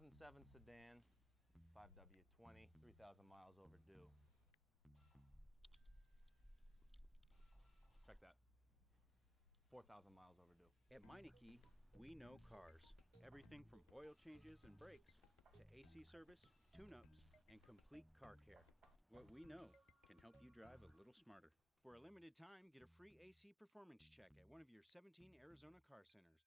2007 sedan, 5W20, 3,000 miles overdue. Check that. 4,000 miles overdue. At Meineke, we know cars. Everything from oil changes and brakes to AC service, tune-ups, and complete car care. What we know can help you drive a little smarter. For a limited time, get a free AC performance check at one of your 17 Arizona car centers.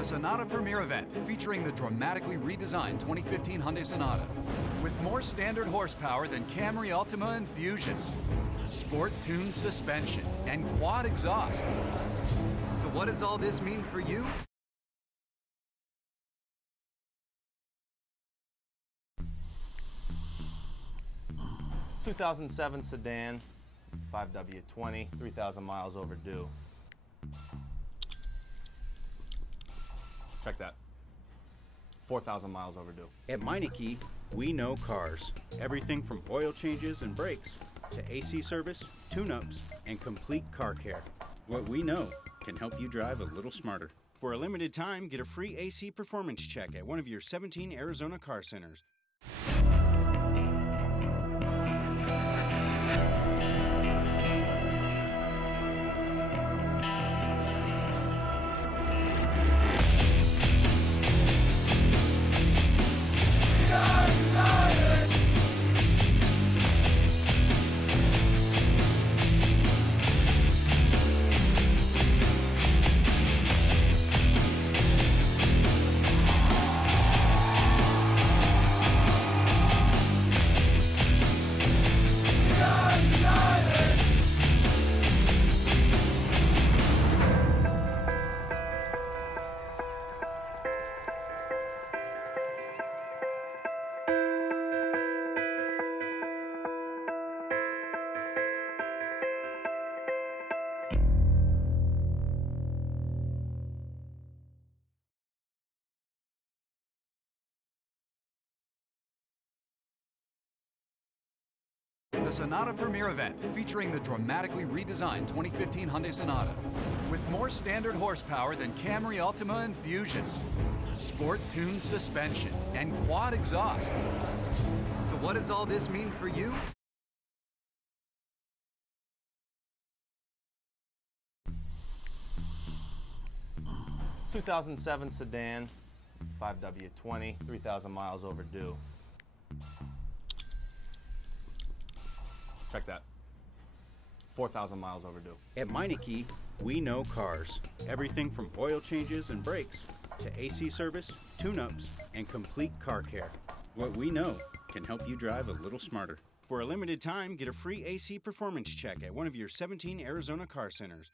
The Sonata Premier event featuring the dramatically redesigned 2015 Hyundai Sonata with more standard horsepower than Camry Altima and Fusion, sport-tuned suspension, and quad exhaust. So what does all this mean for you? A 2007 sedan, 5W20, 3,000 miles overdue. Check that. 4,000 miles overdue. At Meineke, we know cars. Everything from oil changes and brakes to AC service, tune-ups, and complete car care. What we know can help you drive a little smarter. For a limited time, get a free AC performance check at one of your 17 Arizona car centers. The Sonata Premier event featuring the dramatically redesigned 2015 Hyundai Sonata with more standard horsepower than Camry Altima and Fusion, sport-tuned suspension, and quad exhaust. So what does all this mean for you? A 2007 sedan, 5W20, 3,000 miles overdue. Check that. 4,000 miles overdue. At Meineke, we know cars. Everything from oil changes and brakes to AC service, tune-ups, and complete car care. What we know can help you drive a little smarter. For a limited time, get a free AC performance check at one of your 17 Arizona car centers.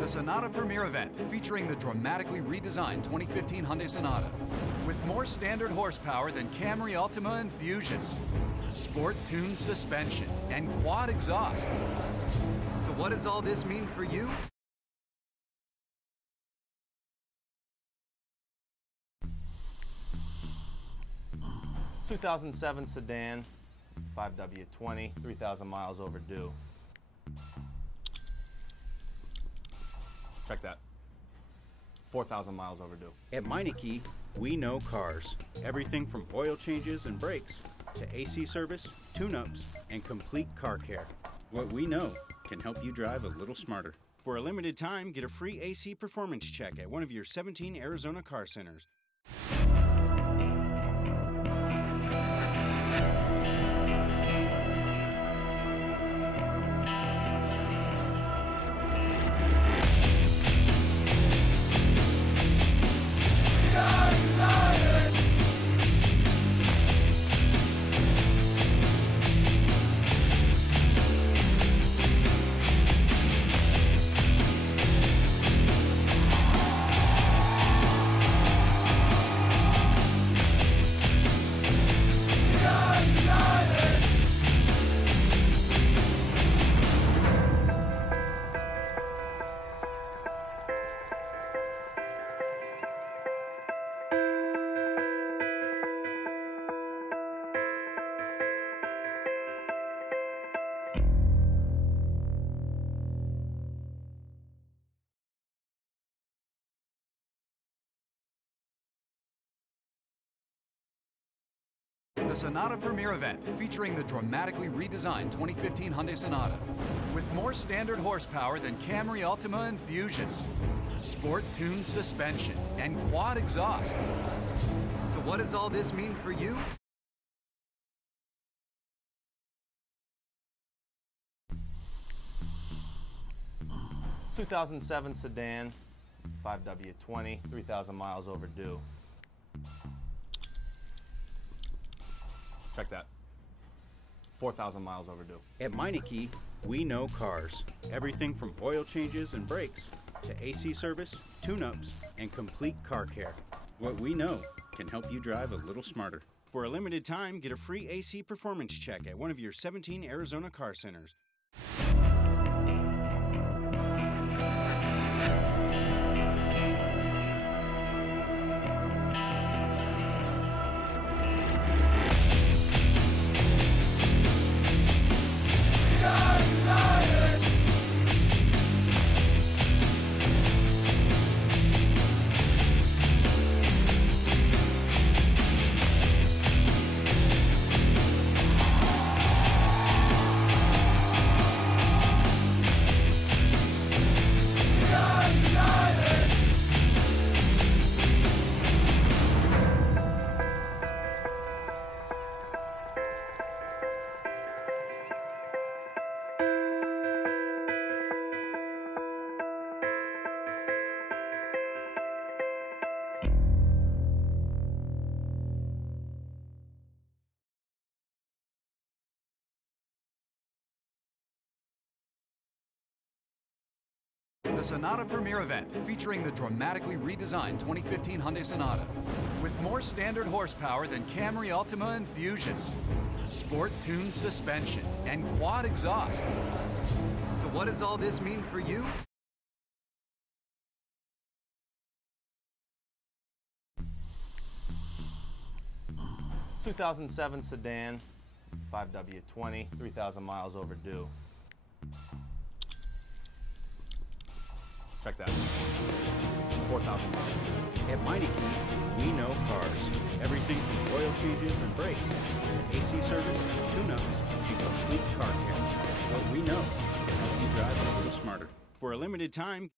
The Sonata Premier event featuring the dramatically redesigned 2015 Hyundai Sonata with more standard horsepower than Camry Altima and Fusion, sport-tuned suspension, and quad exhaust. So what does all this mean for you? ...2007 sedan, 5W20, 3,000 miles overdue. Check that. 4,000 miles overdue. At Meineke, we know cars. Everything from oil changes and brakes to AC service, tune-ups, and complete car care. What we know can help you drive a little smarter. For a limited time, get a free AC performance check at one of your 17 Arizona car centers. The Sonata Premier event featuring the dramatically redesigned 2015 Hyundai Sonata with more standard horsepower than Camry Altima and Fusion, sport-tuned suspension, and quad exhaust. So what does all this mean for you? ...2007 sedan, 5W20, 3,000 miles overdue. Check that. 4,000 miles overdue. At Meineke, we know cars. Everything from oil changes and brakes to AC service, tune-ups, and complete car care. What we know can help you drive a little smarter. For a limited time, get a free AC performance check at one of your 17 Arizona car centers. The Sonata Premier event featuring the dramatically redesigned 2015 Hyundai Sonata with more standard horsepower than Camry Altima and Fusion, sport-tuned suspension, and quad exhaust. So what does all this mean for you? ...2007 sedan, 5W20, 3,000 miles overdue. Check that. 4,000 miles. At Meineke, we know cars. Everything from oil changes and brakes to AC service, tune-ups, and complete car care. What we know can help you drive a little smarter. For a limited time,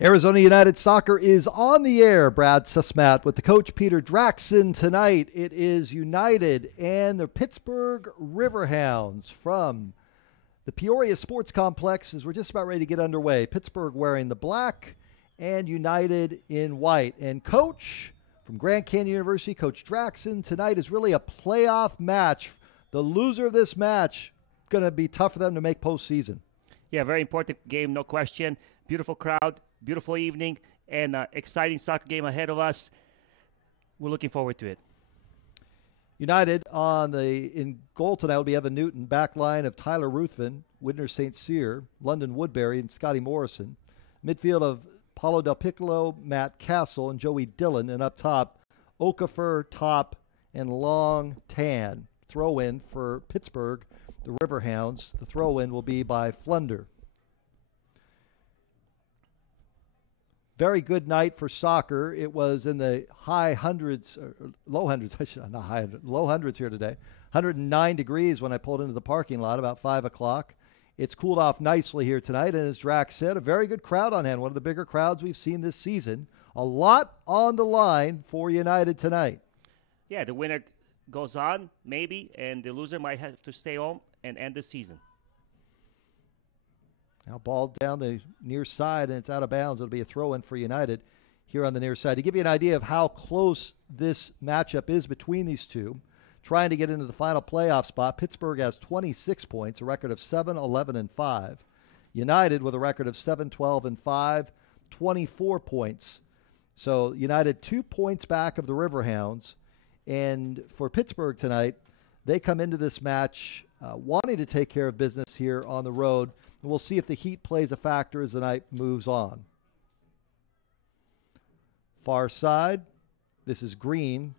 Arizona United Soccer is on the air. Brad Sussmat with the coach Peter Draxon tonight. It is United and the Pittsburgh Riverhounds from the Peoria Sports Complex as we're just about ready to get underway. Pittsburgh wearing the black and United in white. And coach from Grand Canyon University, Coach Draxon, tonight is really a playoff match. The loser of this match going to be tough for them to make postseason. Yeah, very important game, no question. Beautiful crowd, beautiful evening, and exciting soccer game ahead of us. We're looking forward to it. United in goal tonight will be Evan Newton, back line of Tyler Ruthven, Widner St. Cyr, London Woodbury, and Scotty Morrison. Midfield of Paulo Del Piccolo, Matt Castle, and Joey Dillon. And up top, Okafor, Top, and Long Tan. Throw-in for Pittsburgh, the Riverhounds. The throw-in will be by Flunder. Very good night for soccer. It was in the high hundreds, or low hundreds, not high, low hundreds here today. 109 degrees when I pulled into the parking lot about 5 o'clock. It's cooled off nicely here tonight, and as Drax said, a very good crowd on hand, one of the bigger crowds we've seen this season. A lot on the line for United tonight. Yeah, the winner goes on, maybe, and the loser might have to stay home and end the season. Now ball down the near side, and it's out of bounds. It'll be a throw-in for United here on the near side. To give you an idea of how close this matchup is between these two, trying to get into the final playoff spot, Pittsburgh has 26 points, a record of 7-11-5. United with a record of 7-12-5, 24 points. So United 2 points back of the Riverhounds. And for Pittsburgh tonight, they come into this match wanting to take care of business here on the road. And we'll see if the heat plays a factor as the night moves on. Far side, this is Green.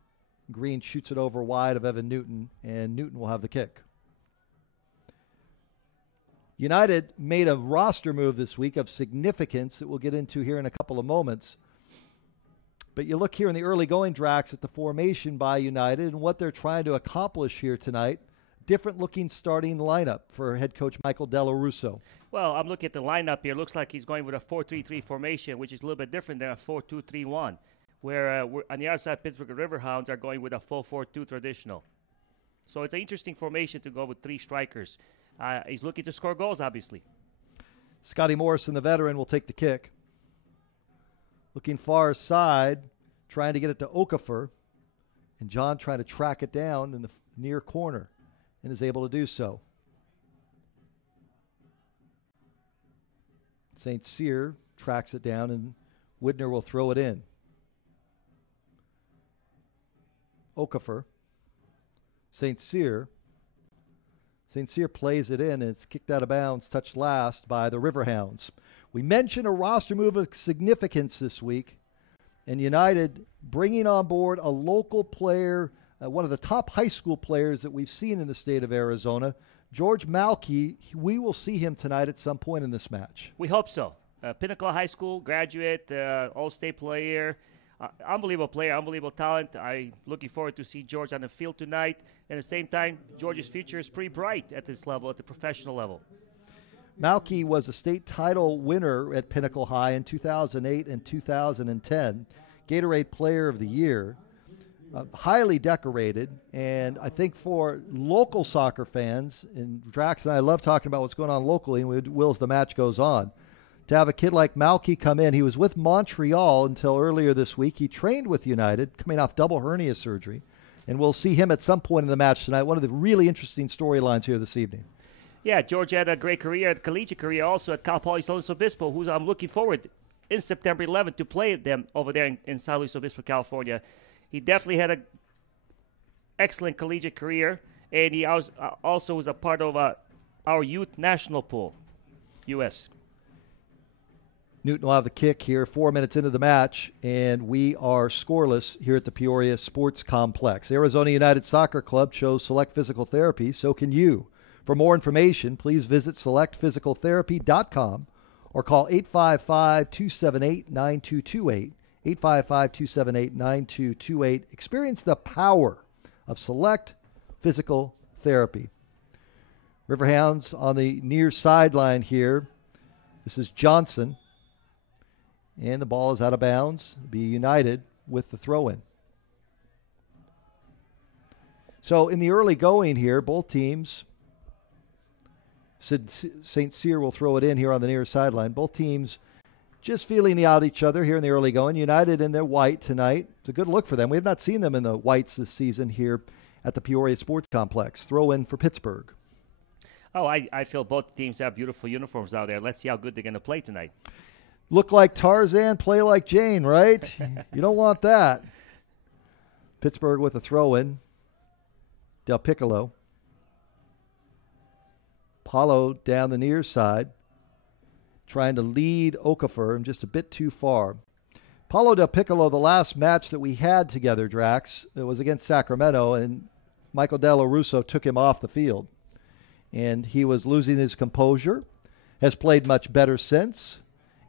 Green shoots it over wide of Evan Newton, and Newton will have the kick. United made a roster move this week of significance that we'll get into here in a couple of moments. But you look here in the early going, Drax, at the formation by United and what they're trying to accomplish here tonight. Different looking starting lineup for head coach Michael Della Russo. Well, I'm looking at the lineup here. Looks like he's going with a 4-3-3 formation, which is a little bit different than a 4-2-3-1, where we're, on the outside, Pittsburgh Riverhounds are going with a full 4-2 traditional. So it's an interesting formation to go with three strikers. He's looking to score goals, obviously. Scotty Morrison, the veteran, will take the kick. Looking far side, trying to get it to Okafor, and John trying to track it down in the near corner, and is able to do so. St. Cyr tracks it down, and Widner will throw it in. Okafor. St. Cyr. St. Cyr plays it in, and it's kicked out of bounds, touched last by the Riverhounds. We mentioned a roster move of significance this week, and United bringing on board a local player, one of the top high school players that we've seen in the state of Arizona, George Malky. We will see him tonight at some point in this match. We hope so. Pinnacle High School graduate, all-state player, unbelievable player, unbelievable talent. I'm looking forward to see George on the field tonight. And at the same time, George's future is pretty bright at this level, at the professional level. Malky was a state title winner at Pinnacle High in 2008 and 2010, Gatorade Player of the Year. Highly decorated, and I think for local soccer fans, and Drax and I love talking about what's going on locally, and we will as the match goes on. To have a kid like Malky come in, he was with Montreal until earlier this week. He trained with United, coming off double hernia surgery, and we'll see him at some point in the match tonight. One of the really interesting storylines here this evening. Yeah, George had a great career, a collegiate career also at Cal Poly San Luis Obispo, who I'm looking forward in September 11th to play them over there in San Luis Obispo, California. He definitely had an excellent collegiate career, and he also was a part of our youth national pool, U.S. Newton will have the kick here 4 minutes into the match, and we are scoreless here at the Peoria Sports Complex. Arizona United Soccer Club chose Select Physical Therapy, so can you. For more information, please visit selectphysicaltherapy.com or call 855-278-9228, 855-278-9228. Experience the power of Select Physical Therapy. Riverhounds on the near sideline here. This is Johnson. And the ball is out of bounds. Be United with the throw-in. So in the early going here, both teams, St. Cyr will throw it in here on the near sideline. Both teams just feeling out each other here in the early going. United in their white tonight. It's a good look for them. We have not seen them in the whites this season here at the Peoria Sports Complex. Throw in for Pittsburgh. Oh, I feel both teams have beautiful uniforms out there. Let's see how good they're going to play tonight. Look like Tarzan, play like Jane, right? You don't want that. Pittsburgh with a throw-in. Del Piccolo. Paulo down the near side, trying to lead Okafor, just a bit too far. Paulo Del Piccolo, the last match that we had together, Drax, it was against Sacramento, and Michael Delo Russo took him off the field. And he was losing his composure, has played much better since.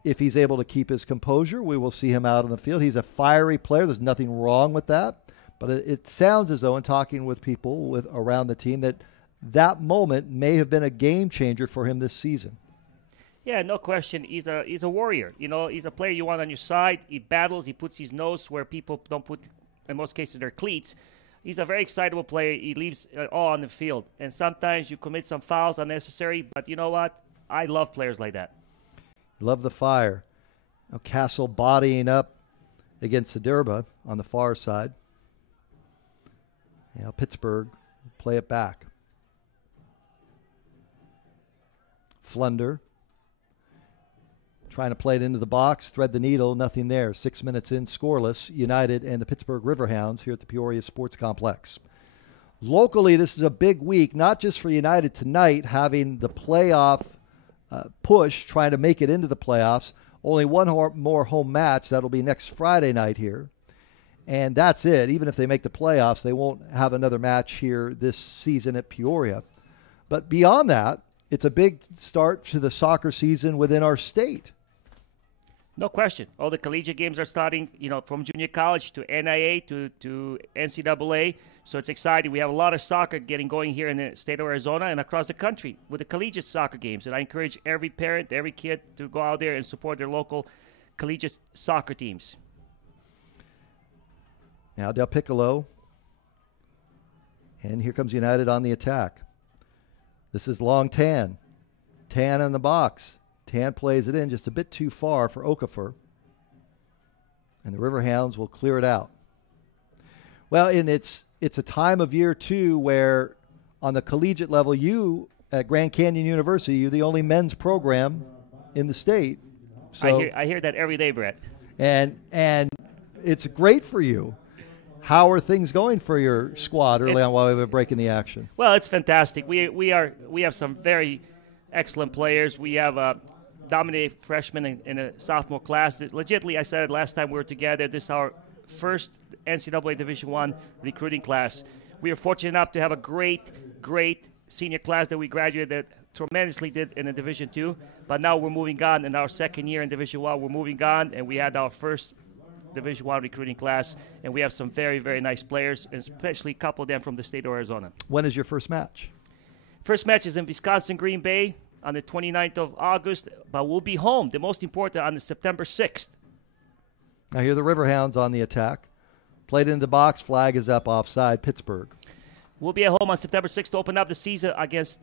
If he's able to keep his composure, we will see him out on the field. He's a fiery player. There's nothing wrong with that. But it sounds as though, in talking with people around the team, that moment may have been a game changer for him this season. Yeah, no question. He's a warrior. You know, he's a player you want on your side. He battles. He puts his nose where people don't put, in most cases, their cleats. He's a very excitable player. He leaves it all on the field. And sometimes you commit some fouls unnecessary. But you know what? I love players like that. Love the fire. Now Castle bodying up against Sederba on the far side. Now Pittsburgh play it back. Flunder. Trying to play it into the box, thread the needle, nothing there. 6 minutes in, scoreless. United and the Pittsburgh Riverhounds here at the Peoria Sports Complex. Locally, this is a big week, not just for United tonight, having the playoff push, trying to make it into the playoffs. Only one more home match. That'll be next Friday night here. And that's it. Even if they make the playoffs, they won't have another match here this season at Peoria. But beyond that, it's a big start to the soccer season within our state. No question. All the collegiate games are starting, from junior college to NIA to NCAA. So it's exciting. We have a lot of soccer getting going here in the state of Arizona and across the country with the collegiate soccer games. And I encourage every parent, every kid to go out there and support their local collegiate soccer teams. Now Del Piccolo. And here comes United on the attack. This is Long Tan. Tan in the box. Tan plays it in just a bit too far for Okafor. And the Riverhounds will clear it out. Well, and it's a time of year, too, where on the collegiate level, you at Grand Canyon University, you're the only men's program in the state. So, I hear that every day, Brett. And it's great for you. How are things going for your squad early on while we were breaking the action? Well, it's fantastic. We have some very excellent players. We have a dominated freshman in a sophomore class. Legitimately, I said it last time we were together, this is our first NCAA Division I recruiting class. We are fortunate enough to have a great senior class that we graduated tremendously did in the Division II. But now we're moving on in our second year in Division I. We're moving on, and we had our first Division I recruiting class, and we have some very, very nice players, and especially a couple of them from the state of Arizona. When is your first match? First match is in Wisconsin, Green Bay on the 29th of August, but we'll be home, the most important, on the September 6th. Now here the Riverhounds on the attack. Played in the box, flag is up offside, Pittsburgh. We'll be at home on September 6th to open up the season against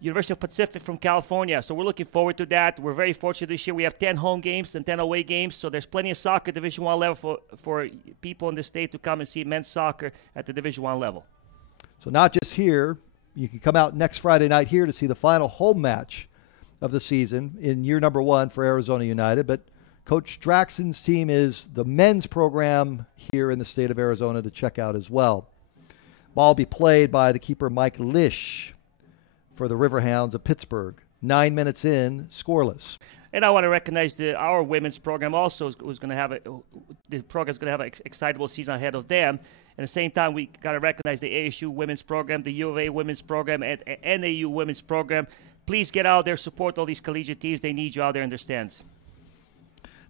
University of Pacific from California. So we're looking forward to that. We're very fortunate this year. We have 10 home games and 10 away games. So there's plenty of soccer Division I level for people in the state to come and see men's soccer at the Division I level. So not just here. You can come out next Friday night here to see the final home match of the season in year number 1 for Arizona United. But Coach Draxon's team is the men's program here in the state of Arizona to check out as well. Ball be played by the keeper Mike Lish for the Riverhounds of Pittsburgh. 9 minutes in, scoreless. And I want to recognize our women's program also who's going to have the program's going to have an excitable season ahead of them. At the same time, we got to recognize the ASU women's program, the U of A women's program, and NAU women's program. Please get out there, support all these collegiate teams. They need you out there in their stands.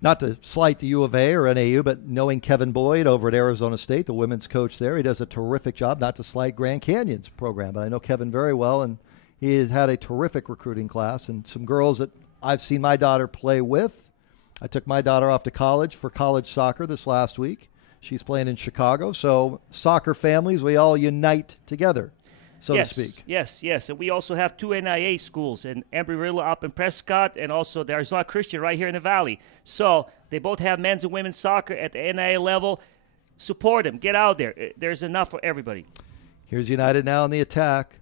Not to slight the U of A or NAU, but knowing Kevin Boyd over at Arizona State, the women's coach there, he does a terrific job. Not to slight Grand Canyon's program, but I know Kevin very well, and he has had a terrific recruiting class and some girls that I've seen my daughter play with I took my daughter off to college for college soccer this last week. She's playing in Chicago. So soccer families, we all unite together, so to speak. Yes. And we also have 2 NIA schools in Embry-Riddle up in Prescott, and also the Arizona Christian right here in the Valley. So they both have men's and women's soccer at the NIA level. Support them. Get out there. There's enough for everybody. Here's United now on the attack.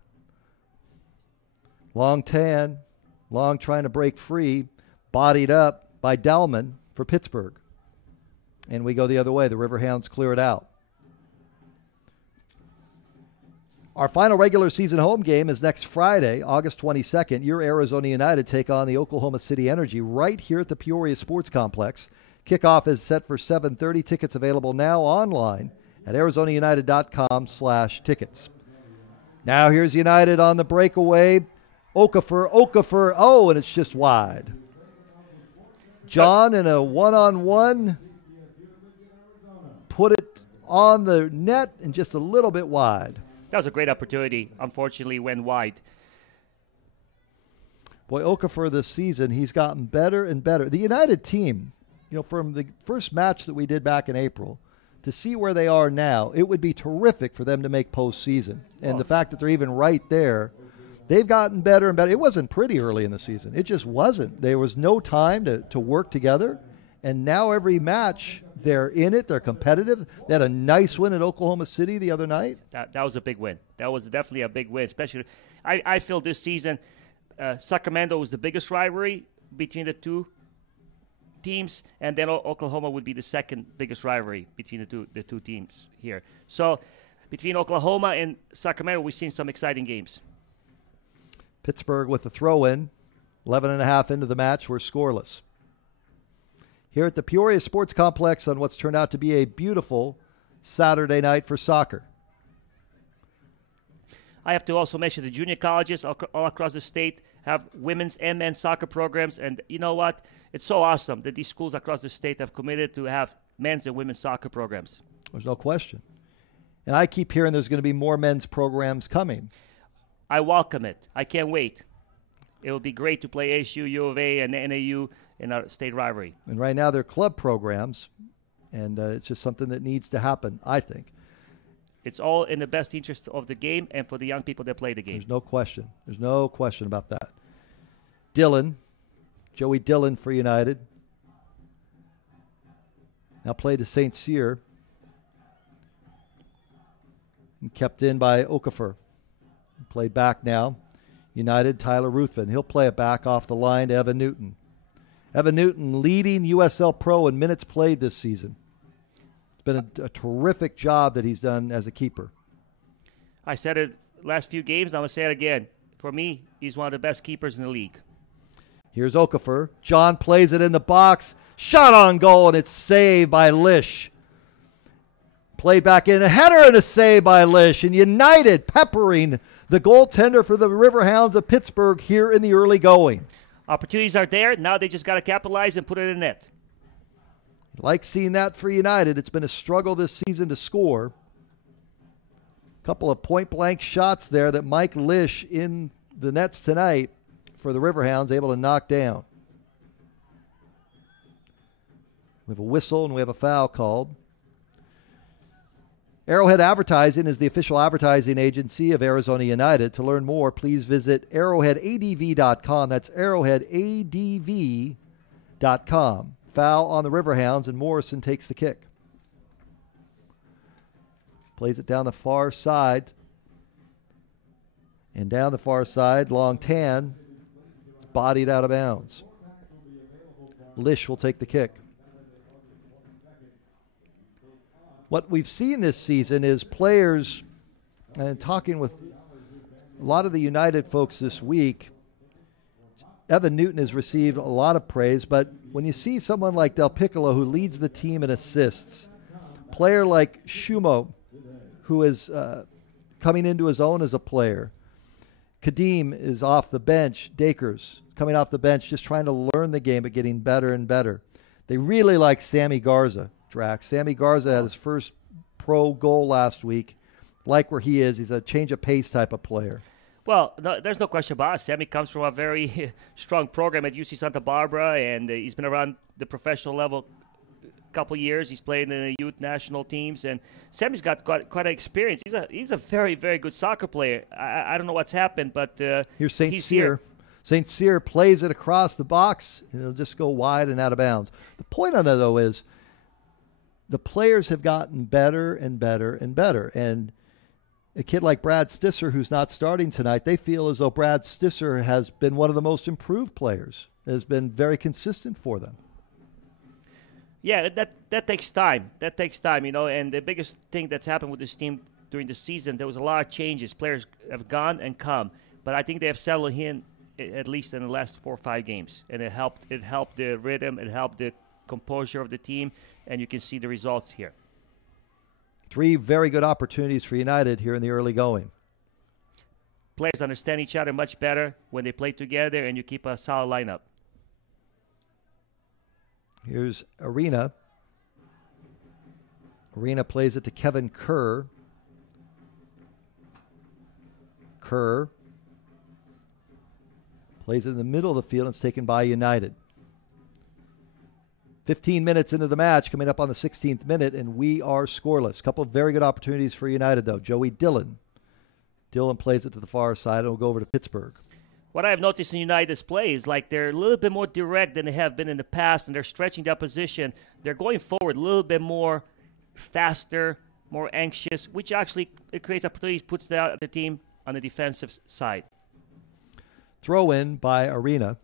Long Tan. Long trying to break free. Bodied up by Dellman for Pittsburgh. And we go the other way. The Riverhounds clear it out. Our final regular season home game is next Friday, August 22nd. Your Arizona United take on the Oklahoma City Energy right here at the Peoria Sports Complex. Kickoff is set for 7:30. Tickets available now online at arizonaunited.com/tickets. Now here's United on the breakaway. Okafor. Oh, and it's just wide. John in a one-on-one put it on the net and just a little bit wide. That was a great opportunity. Unfortunately, went wide. Boy, Okafor this season, he's gotten better and better. The United team, from the first match that we did back in April, to see where they are now, it would be terrific for them to make postseason. And the fact that they're even right there, they've gotten better and better. It wasn't pretty early in the season. It just wasn't. There was no time to work together. And now every match, they're in it. They're competitive. They had a nice win at Oklahoma City the other night. That was a big win. That was definitely a big win. Especially, I feel this season, Sacramento was the biggest rivalry between the two teams, and then Oklahoma would be the second biggest rivalry between the two teams here. So between Oklahoma and Sacramento, we've seen some exciting games. Pittsburgh with the throw-in, 11.5 into the match, we're scoreless. Here at the Peoria Sports Complex on what's turned out to be a beautiful Saturday night for soccer. I have to also mention the junior colleges all across the state have women's and men's soccer programs. And you know what? It's so awesome that these schools across the state have committed to have men's and women's soccer programs. There's no question. And I keep hearing there's going to be more men's programs coming. I welcome it. I can't wait. It will be great to play ASU, U of A, and NAU in our state rivalry. And right now they're club programs, and it's just something that needs to happen, I think. It's all in the best interest of the game and for the young people that play the game. There's no question. There's no question about that. Joey Dillon for United. Now played to St. Cyr. And kept in by Okafor. Played back now. United, Tyler Ruthven. He'll play it back off the line to Evan Newton. Evan Newton leading USL Pro in minutes played this season. It's been a terrific job that he's done as a keeper. I said it last few games, and I'm going to say it again. For me, he's one of the best keepers in the league. Here's Okafor. John plays it in the box. Shot on goal, and it's saved by Lish. Played back in. A header and a save by Lish. And United peppering the goaltender for the Riverhounds of Pittsburgh here in the early going. Opportunities are there. Now they just got to capitalize and put it in net. Like seeing that for United. It's been a struggle this season to score. A couple of point-blank shots there that Mike Lish in the nets tonight for the Riverhounds able to knock down. We have a whistle and we have a foul called. Arrowhead Advertising is the official advertising agency of Arizona United. To learn more, please visit arrowheadadv.com. That's arrowheadadv.com. Foul on the Riverhounds, and Morrison takes the kick. Plays it down the far side. And down the far side, Long Tan. It's bodied out of bounds. Lish will take the kick. What we've seen this season is players, and talking with a lot of the United folks this week, Evan Newton has received a lot of praise, but when you see someone like Del Piccolo who leads the team in assists, player like Shumo who is coming into his own as a player, Kadeem is off the bench, Dakers coming off the bench, just trying to learn the game but getting better and better. They really like Sammy Garza. Sammy Garza had his first pro goal last week. Like where he is, he's a change of pace type of player. Well, no, there's no question about it. Sammy comes from a very strong program at UC Santa Barbara, and he's been around the professional level a couple years. He's played in the youth national teams, and Sammy's got quite an experience. He's a very, very good soccer player. I don't know what's happened, but here's St. he's Cyr. here. St. Cyr plays it across the box, and it'll just go wide and out of bounds. The point on that, though, is the players have gotten better and better and better. And a kid like Brad Stisser, who's not starting tonight, they feel as though Brad Stisser has been one of the most improved players, has been very consistent for them. Yeah, that takes time. That takes time, and the biggest thing that's happened with this team during the season, there was a lot of changes. Players have gone and come, but I think they have settled in at least in the last 4 or 5 games, and it helped the rhythm, it helped the composure of the team, and you can see the results here. 3 very good opportunities for United here in the early going. Players understand each other much better when they play together, and you keep a solid lineup. Here's Arena. Arena plays it to Kevin Kerr. Kerr plays it in the middle of the field, and it's taken by United. 15 minutes into the match, coming up on the 16th minute, and we are scoreless. Couple of very good opportunities for United, though. Joey Dillon. Dillon plays it to the far side, and we'll go over to Pittsburgh. What I've noticed in United's play is like they're a little bit more direct than they have been in the past, and they're stretching the opposition. They're going forward a little bit more faster, more anxious, which actually it creates opportunities, puts the team on the defensive side. Throw in by Arena.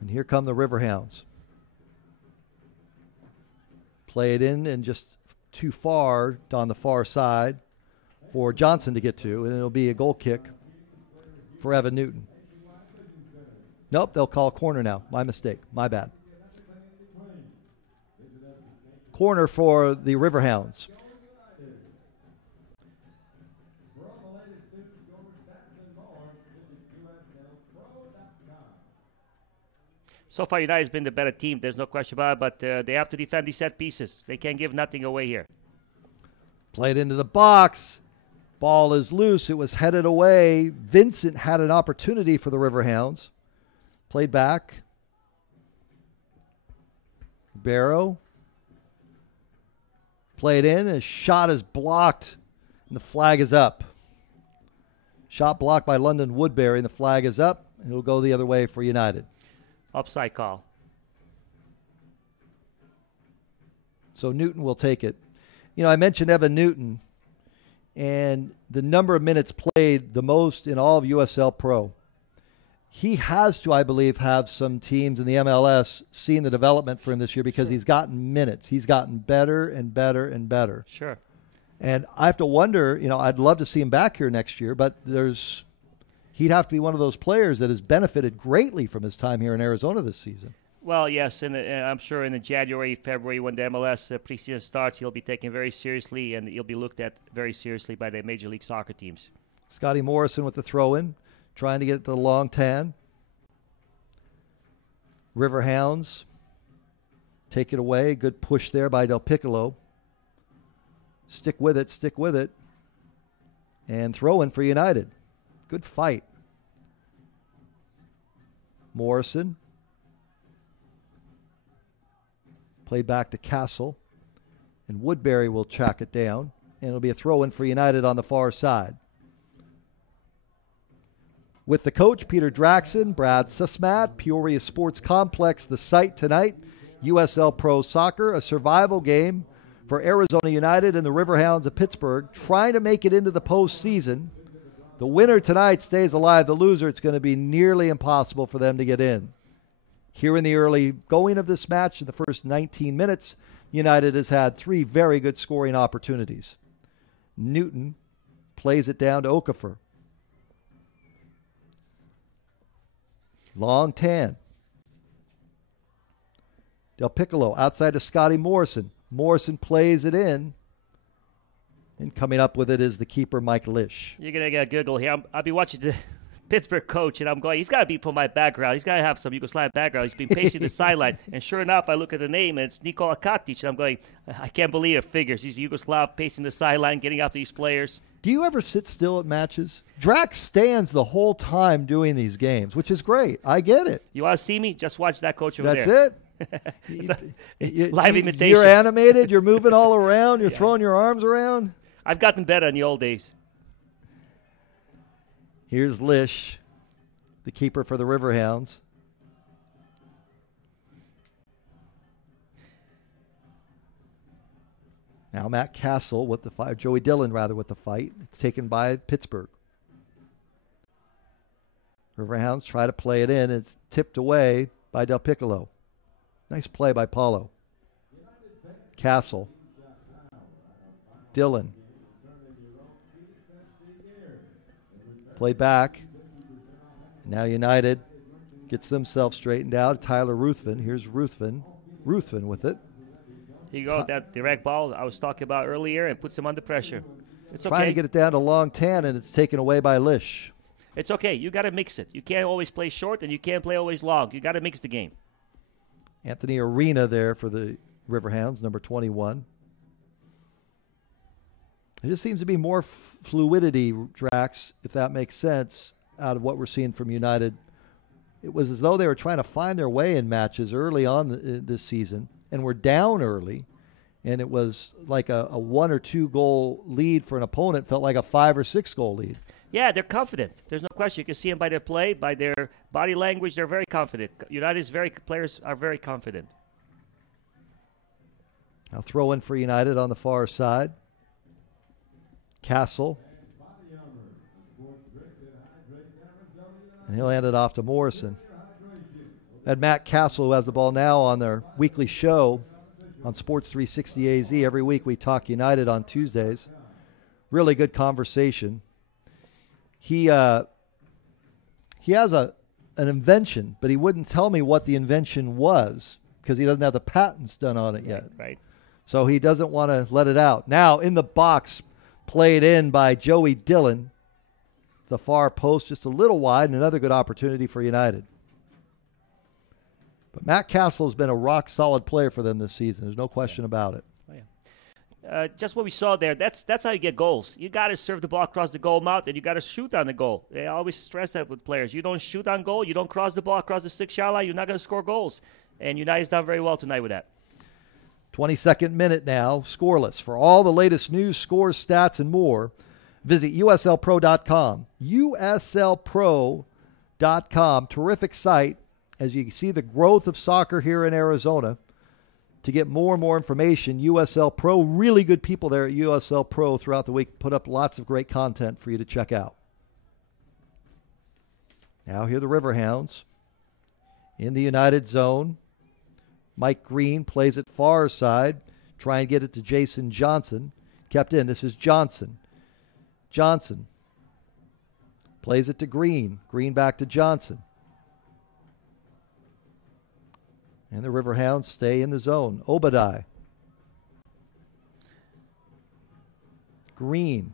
And here come the Riverhounds. Play it in and just too far on the far side for Johnson to get to, and it'll be a goal kick for Evan Newton. Nope, they'll call corner now. My mistake. My bad. Corner for the Riverhounds. So far, United's been the better team. There's no question about it, but they have to defend these set pieces. They can't give nothing away here. Played into the box. Ball is loose. It was headed away. Vincent had an opportunity for the Riverhounds. Played back. Barrow. Played in. A shot is blocked, and the flag is up. Shot blocked by London Woodbury, and the flag is up. And it'll go the other way for United. Upside call. So Newton will take it. I mentioned Evan Newton, and the number of minutes played the most in all of USL Pro. He has to, I believe, have some teams in the MLS seen the development for him this year because he's gotten minutes. He's gotten better and better and better. Sure. And I have to wonder, I'd love to see him back here next year, but he'd have to be one of those players that has benefited greatly from his time here in Arizona this season. Well, yes, and I'm sure in the January, February, when the MLS preseason starts, he'll be taken very seriously, and he'll be looked at very seriously by the Major League Soccer teams. Scotty Morrison with the throw-in, trying to get it to the long tan. Riverhounds take it away. Good push there by Del Piccolo. Stick with it. And throw-in for United. Good fight. Morrison. Played back to Castle. And Woodbury will track it down. And it'll be a throw-in for United on the far side. With the coach, Peter Draxon, Brad Susmat, Peoria Sports Complex, the site tonight. USL Pro Soccer, a survival game for Arizona United and the Riverhounds of Pittsburgh, trying to make it into the postseason. The winner tonight stays alive. The loser, it's going to be nearly impossible for them to get in. Here in the early going of this match, in the first 19 minutes, United has had 3 very good scoring opportunities. Newton plays it down to Okafor. Long tan. Del Piccolo outside to Scotty Morrison. Morrison plays it in. And coming up with it is the keeper, Mike Lish. You're going to get a giggle here. I'll be watching Pittsburgh coach, and I'm going, he's got to be from my background. He's got to have some Yugoslav background. He's been pacing the sideline. And sure enough, I look at the name, and it's Nikola Katic. And I'm going, I can't believe it figures. He's a Yugoslav pacing the sideline, getting after these players. Do you ever sit still at matches? Drax stands the whole time doing these games, which is great. I get it. You want to see me? Just watch that coach over That's there. it? Live imitation. You're animated. You're moving all around. You're throwing your arms around. I've gotten better in the old days. Here's Lish, the keeper for the Riverhounds. Now Matt Castle with the fight, Joey Dillon rather with the fight. It's taken by Pittsburgh. Riverhounds try to play it in. It's tipped away by Del Piccolo. Nice play by Paulo. Castle. Dillon. Played back. Now United gets themselves straightened out. Tyler Ruthven. Here's Ruthven. Ruthven with it. Here you go, that direct ball I was talking about earlier, and puts him under pressure. It's Trying okay. to get it down to long 10, and it's taken away by Lish. It's okay. You got to mix it. You can't always play short, and you can't play always long. You got to mix the game. Anthony Arena there for the Riverhounds, number 21. There just seems to be more fluidity, Drax, if that makes sense, out of what we're seeing from United. It was as though they were trying to find their way in matches early on this season, and were down early, and it was like a 1 or 2 goal lead for an opponent felt like a 5 or 6 goal lead. Yeah, they're confident. There's no question. You can see them by their play, by their body language. They're very confident. United's players are very confident. Now throw in for United on the far side. Castle. And he'll hand it off to Morrison. And Matt Castle, who has the ball now on their weekly show on Sports 360 AZ. Every week we talk United on Tuesdays. Really good conversation. He has an invention, but he wouldn't tell me what the invention was because he doesn't have the patents done on it yet. Right. So he doesn't want to let it out. Now in the box, played in by Joey Dillon. The far post just a little wide, and another good opportunity for United. But Matt Castle has been a rock-solid player for them this season. There's no question about it. Oh, yeah. Just what we saw there, that's how you get goals. You got to serve the ball across the goal mouth, and you got to shoot on the goal. They always stress that with players. You don't shoot on goal, you don't cross the ball across the 6-yard line, you're not going to score goals. And United's done very well tonight with that. 22nd minute now, scoreless. For all the latest news, scores, stats, and more, visit USLPro.com. USLPro.com. Terrific site as you see the growth of soccer here in Arizona. To get more and more information, USL Pro, really good people there at USL Pro throughout the week, put up lots of great content for you to check out. Now here are the Riverhounds in the United zone. Mike Green plays it far side, try and get it to Jason Johnson. Kept in. This is Johnson. Johnson plays it to Green. Green back to Johnson. And the Riverhounds stay in the zone. Obadai. Green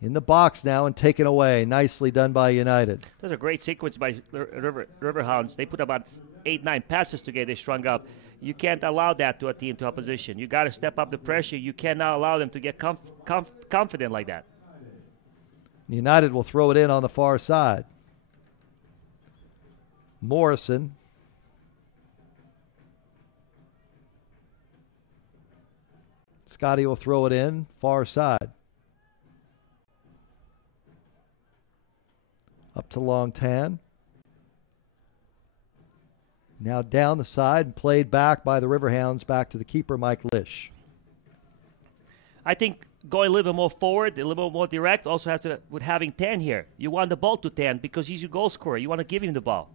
in the box now and taken away. Nicely done by United. That's a great sequence by Riverhounds. They put about 8-9 passes together. They strung up. You can't allow that to a team, to opposition. You got to step up the pressure. You cannot allow them to get confident like that. United will throw it in on the far side. Morrison. Scotty will throw it in, far side. Up to Longtan. Now down the side and played back by the Riverhounds back to the keeper, Mike Lish. I think going a little bit more forward, a little bit more direct, also has to with having Tan here. You want the ball to Tan because he's your goal scorer. You want to give him the ball.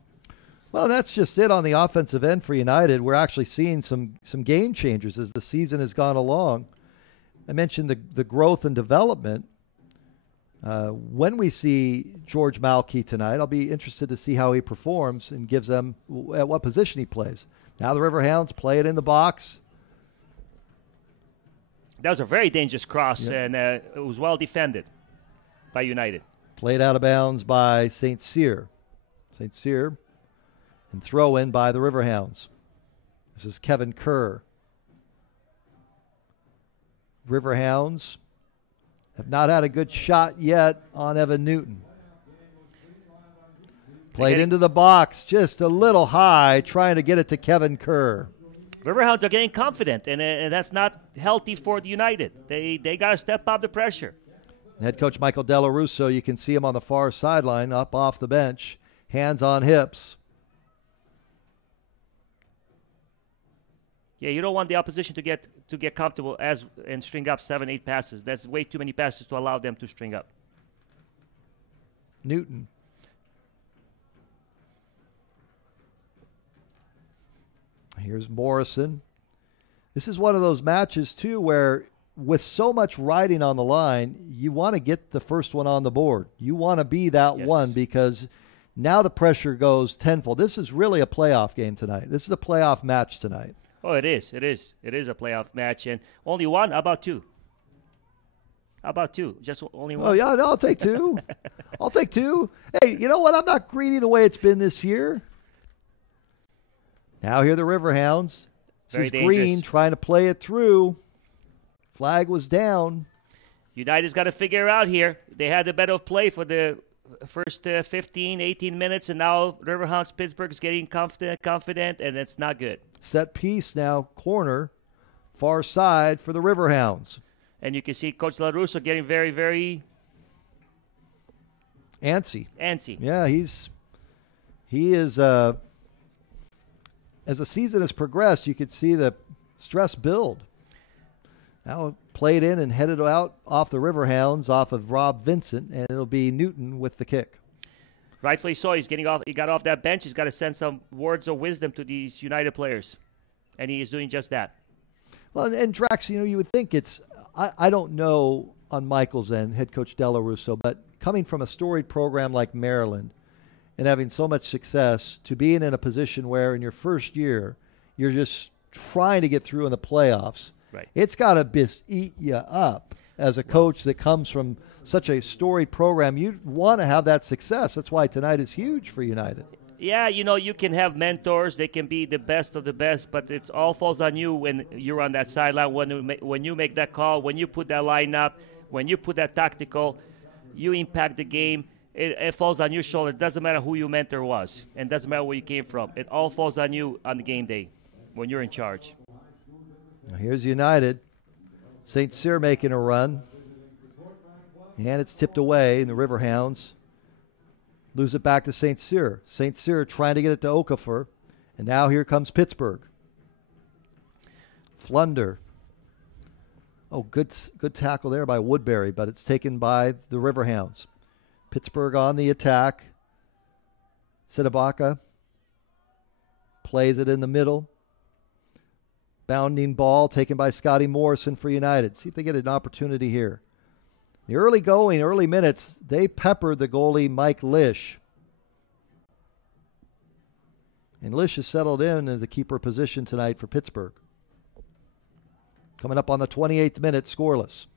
Well, that's just it on the offensive end for United. We're actually seeing some game changers as the season has gone along. I mentioned the growth and development. When we see George Malky tonight, I'll be interested to see how he performs and gives them at what position he plays. Now the Riverhounds play it in the box. That was a very dangerous cross, and it was well defended by United. Played out of bounds by St. Cyr. St. Cyr, and throw in by the Riverhounds. This is Kevin Kerr. Riverhounds have not had a good shot yet on Evan Newton. Played into the box, just a little high, trying to get it to Kevin Kerr. Riverhounds are getting confident, and that's not healthy for the United. They got to step up the pressure. Head coach Michael Della Russo, you can see him on the far sideline, up off the bench, hands on hips. Yeah, you don't want the opposition to get comfortable and string up 7-8 passes. That's way too many passes to allow them to string up. Newton. Here's Morrison. This is one of those matches, too, where with so much riding on the line, you want to get the first one on the board. You want to be that one because now the pressure goes tenfold. This is really a playoff game tonight. This is a playoff match tonight. Oh, it is. It is. It is a playoff match. And only one? How about two? How about two? Just only one? Oh, yeah, no, I'll take two. I'll take two. Hey, you know what? I'm not greedy the way it's been this year. Now here are the Riverhounds. This is Green trying to play it through. Flag was down. United's got to figure out here. They had the better play for the first 15, 18 minutes, and now Riverhounds Pittsburgh's getting confident, and it's not good. Set piece now, corner, far side for the Riverhounds. And you can see Coach La Russo getting very, very antsy. Yeah, he is. As the season has progressed, you could see the stress build. Now played in and headed out off the Riverhounds, off of Rob Vincent, and it'll be Newton with the kick. Rightfully so. He's getting off. He got off that bench. He's got to send some words of wisdom to these United players, and he is doing just that. Well, and Drax, you would think it's. I don't know on Michael's end, head coach Della Russo, but coming from a storied program like Maryland and having so much success, to being in a position where in your first year you're just trying to get through in the playoffs. Right. It's got to eat you up as a coach that comes from such a storied program. You want to have that success. That's why tonight is huge for United. Yeah, you can have mentors. They can be the best of the best, but it all falls on you when you're on that sideline, when you make that call, when you put that line up, when you put that tactical, you impact the game. It falls on your shoulder. It doesn't matter who your mentor was, and it doesn't matter where you came from. It all falls on you on the game day when you're in charge. Now here's United. St. Cyr making a run. And it's tipped away, and the Riverhounds lose it back to St. Cyr. St. Cyr trying to get it to Okafor. And now here comes Pittsburgh. Flunder. Oh, good tackle there by Woodbury, but it's taken by the Riverhounds. Pittsburgh on the attack. Sidabaka plays it in the middle. Bounding ball taken by Scotty Morrison for United. See if they get an opportunity here. The early minutes, they peppered the goalie Mike Lish. And Lish has settled in the keeper position tonight for Pittsburgh. Coming up on the 28th minute, scoreless.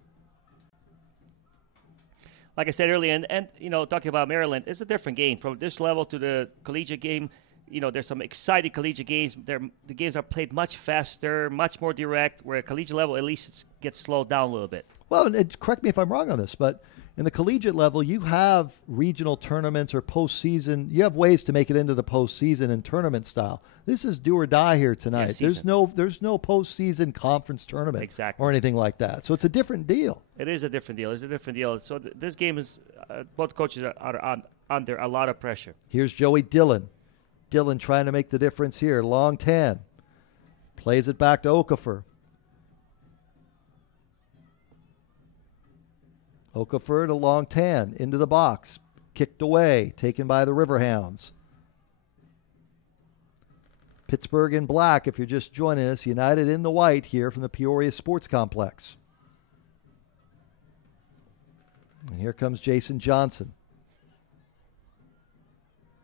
Like I said earlier, and talking about Maryland, it's a different game. From this level to the collegiate game, there's some exciting collegiate games. The games are played much faster, much more direct, where at collegiate level, at least it gets slowed down a little bit. Well, and correct me if I'm wrong on this, but in the collegiate level, you have regional tournaments or postseason. You have ways to make it into the postseason and tournament style. This is do or die here tonight. There's no postseason conference tournament or anything like that. So it's a different deal. It is a different deal. So this game is both coaches are under a lot of pressure. Here's Joey Dillon. Dillon trying to make the difference here. Long 10. Plays it back to Okafor. Okafor to long 10. Into the box. Kicked away. Taken by the Riverhounds. Pittsburgh in black, if you're just joining us. United in the white here from the Peoria Sports Complex. And here comes Jason Johnson.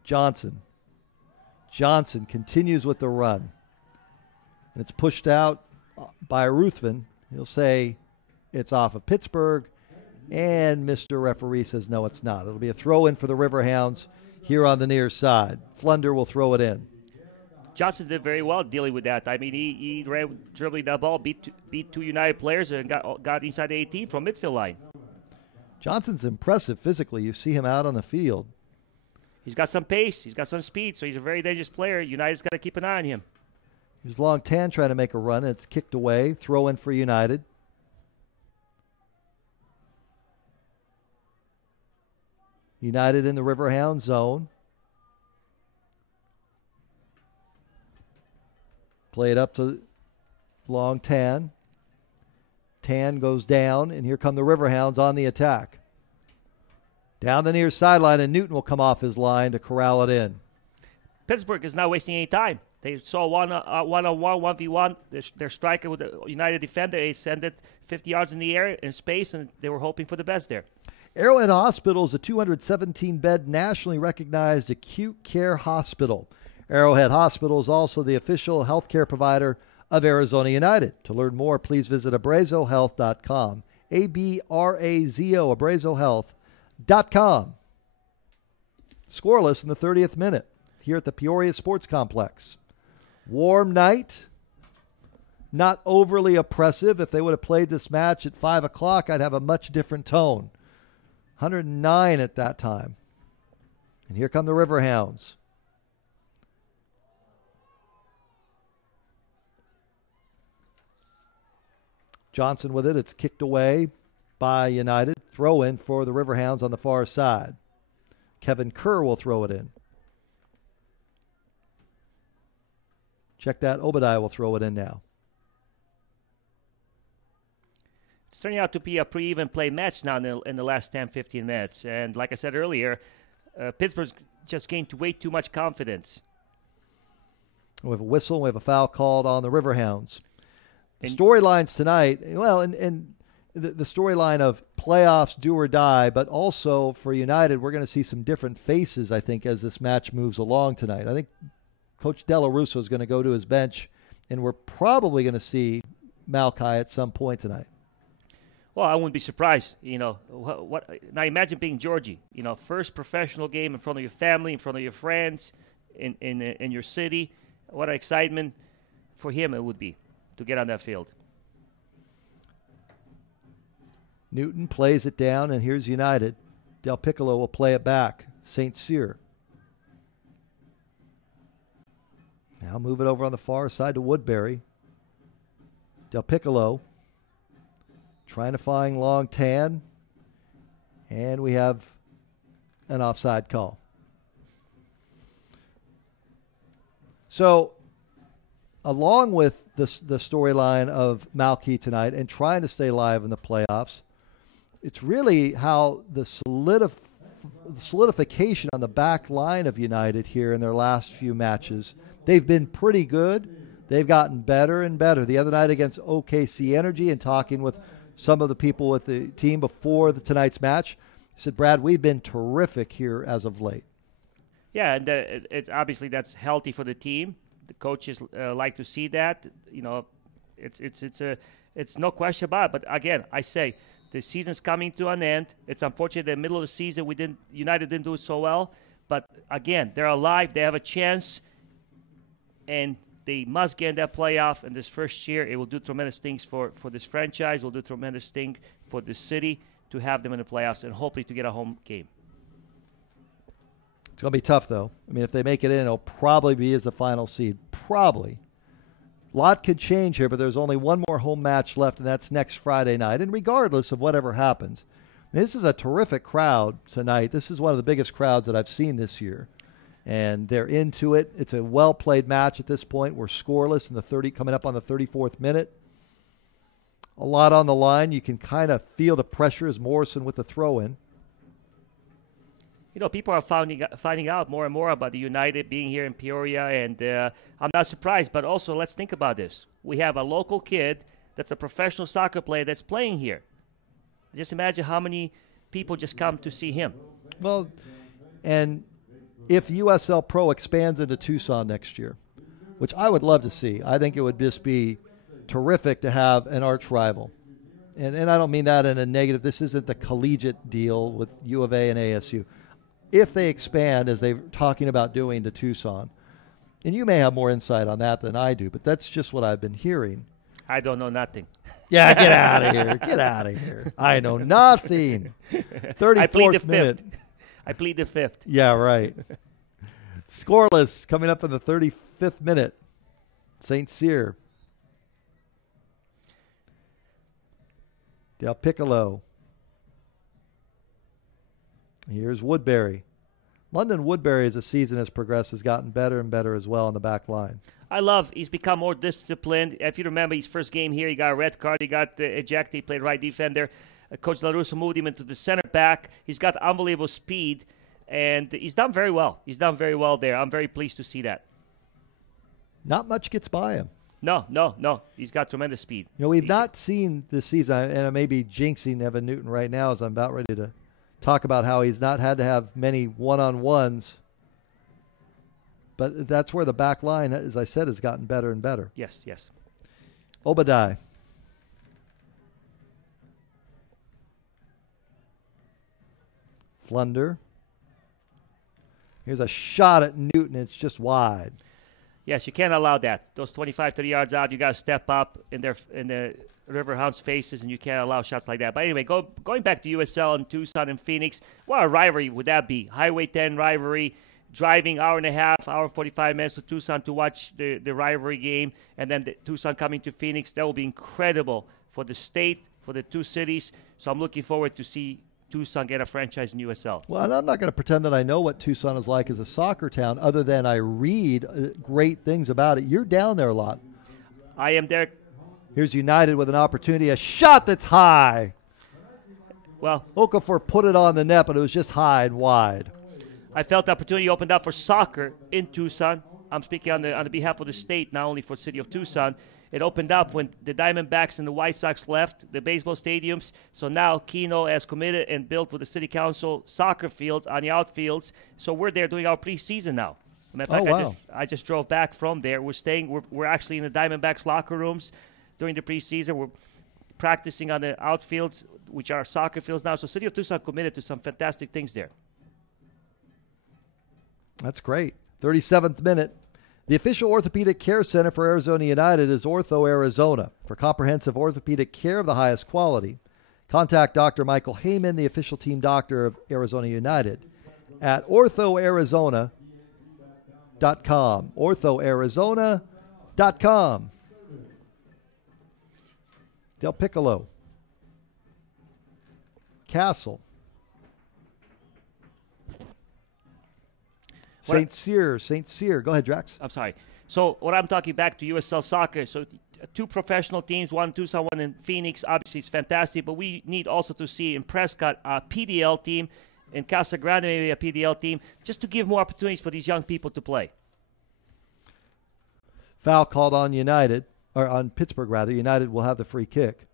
Johnson continues with the run. And it's pushed out by Ruthven. He'll say it's off of Pittsburgh. And Mr. Referee says, no, it's not. It'll be a throw-in for the Riverhounds here on the near side. Flunder will throw it in. Johnson did very well dealing with that. I mean, he ran dribbling that ball, beat two United players, and got inside the 18 from midfield line. Johnson's impressive physically. You see him out on the field. He's got some pace. He's got some speed, so he's a very dangerous player. United's got to keep an eye on him. Here's Long Tan trying to make a run. It's kicked away. Throw in for United. United in the Riverhound zone. Play it up to Long Tan. Tan goes down, and here come the Riverhounds on the attack. Down the near sideline, and Newton will come off his line to corral it in. Pittsburgh is not wasting any time. They saw one-on-one, 1v1. Their striker with the United defender, they sent it 50 yards in the air in space, and they were hoping for the best there. Arrowhead Hospital is a 217-bed, nationally recognized acute care hospital. Arrowhead Hospital is also the official healthcare provider of Arizona United. To learn more, please visit abrazohealth.com. A-B-R-A-Z-O, abrazohealth.com. Scoreless in the 30th minute here at the Peoria Sports Complex. Warm night, not overly oppressive. If they would have played this match at 5 o'clock, I'd have a much different tone. 109 at that time. And here come the Riverhounds. Johnson with it. It's kicked away by United. Throw in for the Riverhounds on the far side. Kevin Kerr will throw it in. Check that. Obadiah will throw it in now. It's turning out to be a pretty even play match now in the last 10, 15 minutes. And like I said earlier, Pittsburgh's just gained way too much confidence. We have a whistle. We have a foul called on the Riverhounds. The storylines tonight, well, and the storyline of playoffs, do or die, but also for United, we're going to see some different faces, I think, as this match moves along tonight. I think Coach Della Russo is going to go to his bench, and we're probably going to see Malchi at some point tonight. Well, I wouldn't be surprised. You know, what now? Imagine being Georgie. You know, first professional game in front of your family, in front of your friends, in your city. What an excitement for him it would be to get on that field. Newton plays it down, and here's United. Del Piccolo will play it back. St. Cyr. Now move it over on the far side to Woodbury. Del Piccolo trying to find Long Tan. And we have an offside call. So, along with the storyline of Malchi tonight and trying to stay alive in the playoffs, it's really how the solidification on the back line of United here in their last few matches. They've been pretty good. They've gotten better and better. The other night against OKC Energy, and talking with some of the people with the team before tonight's match, he said, Brad, we've been terrific here as of late. Yeah, and it obviously that's healthy for the team. The coaches like to see that. You know, it's no question about it. But again, I say the season's coming to an end. It's unfortunate in the middle of the season United didn't do so well. But again, they're alive. They have a chance, and they must get in that playoff in this first year. It will do tremendous things for this franchise. It will do tremendous thing for the city to have them in the playoffs and hopefully to get a home game. It's going to be tough, though. I mean, if they make it in, it'll probably be as the final seed. Probably. A lot could change here, but there's only one more home match left, and that's next Friday night. And regardless of whatever happens, this is a terrific crowd tonight. This is one of the biggest crowds that I've seen this year. And they're into it. It's a well-played match at this point. We're scoreless in the coming up on the 34th minute. A lot on the line. You can kind of feel the pressure as Morrison with the throw-in. You know, people are finding out more and more about the United being here in Peoria, and I'm not surprised. But also, let's think about this. We have a local kid that's a professional soccer player that's playing here. Just imagine how many people just come to see him. Well, and if USL Pro expands into Tucson next year, which I would love to see, I think it would just be terrific to have an arch rival. And I don't mean that in a negative. This isn't the collegiate deal with U of A and ASU. If they expand, as they're talking about doing, to Tucson, and you may have more insight on that than I do, but that's just what I've been hearing. I don't know nothing. Yeah, get out of here. Get out of here. I know nothing. 34th minute. I plead the fifth. Yeah, right. Scoreless coming up in the 35th minute. St. Cyr. Del Piccolo. Here's Woodbury. London Woodbury, as the season has progressed, has gotten better and better as well on the back line. He's become more disciplined. If you remember his first game here, he got a red card. He got ejected. He played right defender. Coach LaRusso moved him into the center back. He's got unbelievable speed, and he's done very well. He's done very well there. I'm very pleased to see that. Not much gets by him. No. He's got tremendous speed. We've not seen this season, and I may be jinxing Evan Newton right now as I'm about ready to talk about how he's not had to have many one-on-ones. But that's where the back line, as I said, has gotten better and better. Yes. Obadiah. Flunder. Here's a shot at Newton. It's just wide. Yes, you can't allow that. Those 25, 30 yards out, you got to step up in the Riverhounds' faces, and you can't allow shots like that. But anyway, going back to USL and Tucson and Phoenix, what a rivalry would that be? Highway 10 rivalry, driving hour and a half, hour and 45 minutes to Tucson to watch the rivalry game, and then Tucson coming to Phoenix. That will be incredible for the state, for the two cities. So I'm looking forward to see Tucson get a franchise in USL. Well, and I'm not going to pretend that I know what Tucson is like as a soccer town, other than I read great things about it. You're down there a lot. I am there. Here's United with an opportunity, a shot that's high. Well, Okafor put it on the net, but it was just high and wide. I felt the opportunity opened up for soccer in Tucson. I'm speaking on the behalf of the state, not only for the city of Tucson. It opened up when the Diamondbacks and the White Sox left the baseball stadiums. So now Keno has committed and built with the city council soccer fields on the outfields. So we're there doing our preseason now. Matter of fact, I just drove back from there. We're actually in the Diamondbacks locker rooms during the preseason. We're practicing on the outfields, which are soccer fields now. So City of Tucson committed to some fantastic things there. That's great. 37th minute. The official orthopedic care center for Arizona United is Ortho Arizona. For comprehensive orthopedic care of the highest quality, contact Dr. Michael Heyman, the official team doctor of Arizona United, at orthoarizona.com. orthoarizona.com. Del Piccolo. Castle. St. Cyr. Go ahead, Drax. I'm sorry. So what I'm talking back to USL Soccer, so two professional teams, one in Tucson, one in Phoenix. Obviously, it's fantastic, but we need also to see in Prescott a PDL team, in Casa Grande maybe a PDL team, just to give more opportunities for these young people to play. Foul called on United, or on Pittsburgh rather. United will have the free kick.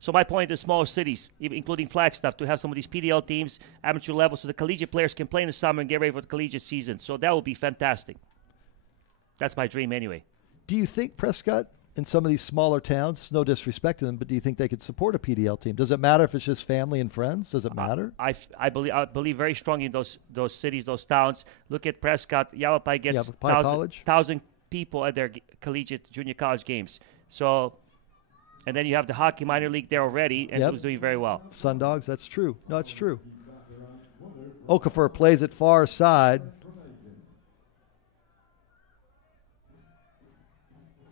So my point is smaller cities, including Flagstaff, to have some of these PDL teams, amateur level, so the collegiate players can play in the summer and get ready for the collegiate season. So that would be fantastic. That's my dream anyway. Do you think Prescott and some of these smaller towns, no disrespect to them, but do you think they could support a PDL team? Does it matter if it's just family and friends? Does it matter? I believe very strongly in those cities, those towns. Look at Prescott. Yavapai gets 1,000 people at their collegiate junior college games. So... And then you have the hockey minor league there already, and who's doing very well. Sundogs, that's true. No, it's true. Okafor plays it far side.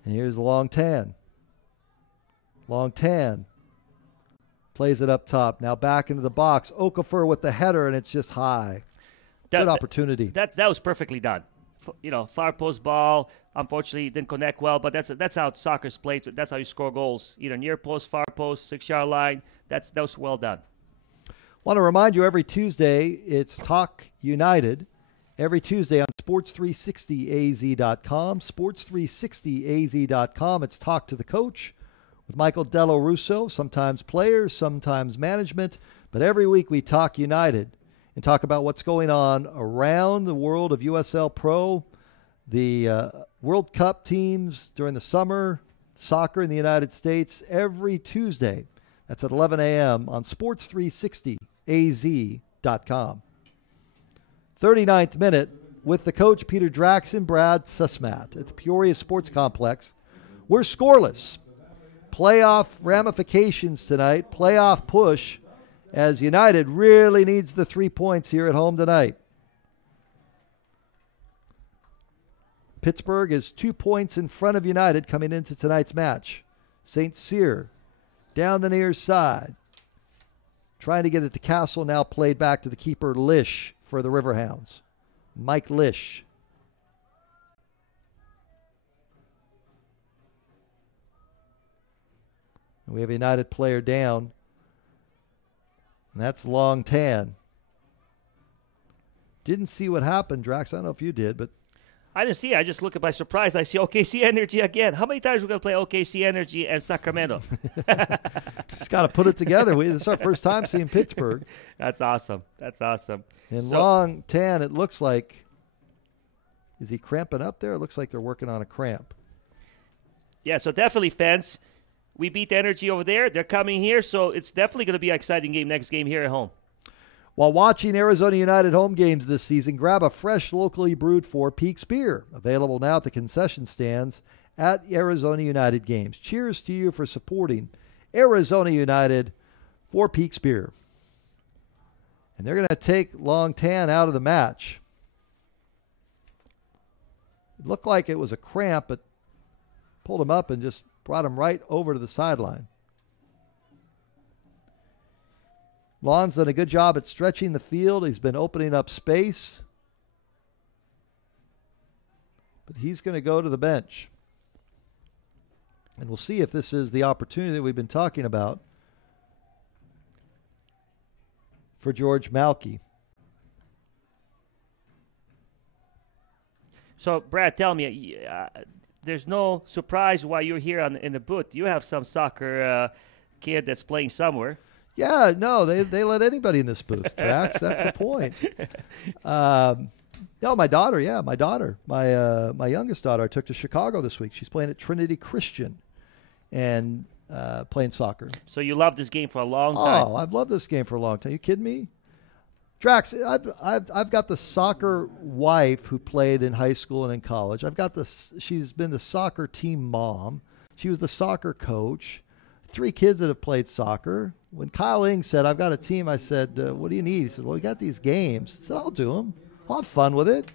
And here's Long Tan. Long Tan plays it up top. Now back into the box. Okafor with the header, and it's just high. Good opportunity. That was perfectly done. Far post ball. Unfortunately, it didn't connect well, but that's how soccer's played. That's how you score goals. Either near post, far post, 6-yard line. That was well done. Want to remind you, every Tuesday, it's Talk United. Every Tuesday on Sports360AZ.com. Sports360AZ.com. It's Talk to the Coach with Michael Dello Russo. Sometimes players, sometimes management. But every week we talk United and talk about what's going on around the world of USL Pro, the World Cup teams during the summer, soccer in the United States every Tuesday. That's at 11 a.m. on sports360az.com. 39th minute with the coach Peter Drax and Brad Sussmat at the Peoria Sports Complex. We're scoreless. Playoff ramifications tonight, playoff push, as United really needs the 3 points here at home tonight. Pittsburgh is 2 points in front of United coming into tonight's match. St. Cyr down the near side. Trying to get it to Castle, now played back to the keeper Lish for the Riverhounds. Mike Lish. And we have a United player down. And that's Long Tan. Didn't see what happened, Drax. I don't know if you did, but I didn't see it. I just looked by surprise. I see OKC Energy again. How many times are we going to play OKC Energy and Sacramento? just got to put it together. This is our first time seeing Pittsburgh. That's awesome. That's awesome. And Long Tan, it looks like, is he cramping up there? It looks like they're working on a cramp. Yeah, so definitely, fans. We beat the Energy over there. They're coming here, so it's definitely going to be an exciting game next game here at home. While watching Arizona United home games this season, grab a fresh, locally brewed Four Peaks beer. Available now at the concession stands at Arizona United games. Cheers to you for supporting Arizona United Four Peaks beer. And they're going to take Long Tan out of the match. It looked like it was a cramp, but pulled him up and just brought him right over to the sideline. Long's done a good job at stretching the field. He's been opening up space. But he's going to go to the bench. And we'll see if this is the opportunity that we've been talking about for George Malky. So, Brad, tell me, there's no surprise why you're here in the booth. You have some soccer kid that's playing somewhere. Yeah, no, they let anybody in this booth, Drax. That's the point. No, my daughter, my youngest daughter, I took to Chicago this week. She's playing at Trinity Christian and playing soccer. So you love this game for a long time. Oh, I've loved this game for a long time. You kidding me? Drax, I've got the soccer wife who played in high school and in college. She's been the soccer team mom. She was the soccer coach. 3 kids that have played soccer. When Kyle Ing said, I've got a team, I said, what do you need? He said, well, we got these games. I said, I'll do them. I'll have fun with it.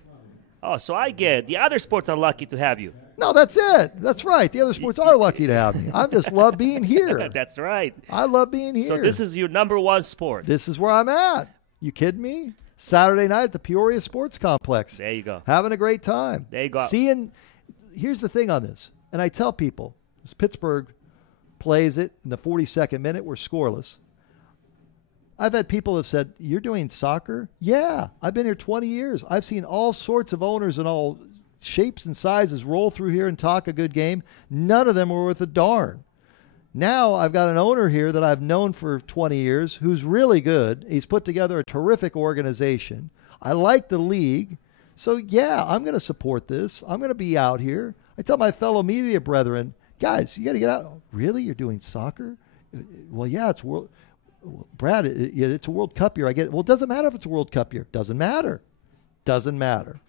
Oh, so I get it. The other sports are lucky to have you. No, that's it. That's right. The other sports are lucky to have me. I just love being here. That's right. I love being here. So this is your number one sport. This is where I'm at. You kidding me? Saturday night at the Peoria Sports Complex. There you go. Having a great time. There you go. Here's the thing on this, and I tell people, as Pittsburgh plays it in the 42nd minute, we're scoreless. I've had people have said, you're doing soccer? Yeah, I've been here 20 years. I've seen all sorts of owners and all shapes and sizes roll through here and talk a good game. None of them were worth a darn. Now I've got an owner here that I've known for 20 years who's really good. He's put together a terrific organization. I like the league. So, yeah, I'm going to support this. I'm going to be out here. I tell my fellow media brethren, guys, you got to get out. Really? You're doing soccer? Well, yeah, it's World. Brad, it's a World Cup year. I get it. Well, it doesn't matter if it's a World Cup year. Doesn't matter. Doesn't matter.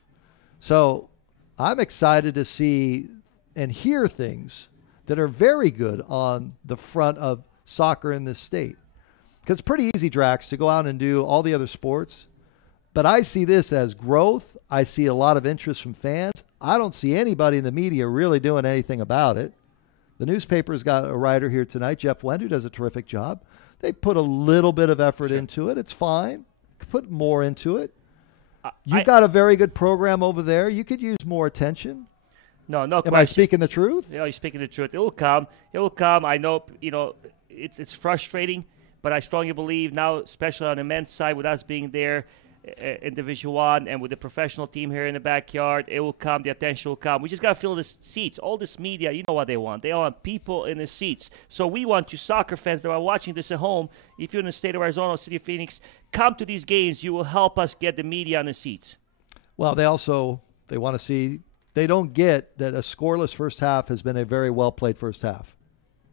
So I'm excited to see and hear things that are very good on the front of soccer in this state. Because it's pretty easy, Drax, to go out and do all the other sports. But I see this as growth. I see a lot of interest from fans. I don't see anybody in the media really doing anything about it. The newspaper's got a writer here tonight, Jeff Wend, who does a terrific job. They put a little bit of effort into it. It's fine. Put more into it. You've got a very good program over there. You could use more attention. No question. Am I speaking the truth? Yeah, you're speaking the truth. It will come. It will come. I know, it's frustrating, but I strongly believe now, especially on the men's side, with us being there in Division One and with the professional team here in the backyard, it will come. The attention will come. We just got to fill the seats. All this media, you know what they want. They want people in the seats. So we want you soccer fans that are watching this at home, if you're in the state of Arizona, city of Phoenix, come to these games. You will help us get the media on the seats. Well, they want to see they don't get that a scoreless first half has been a very well-played first half.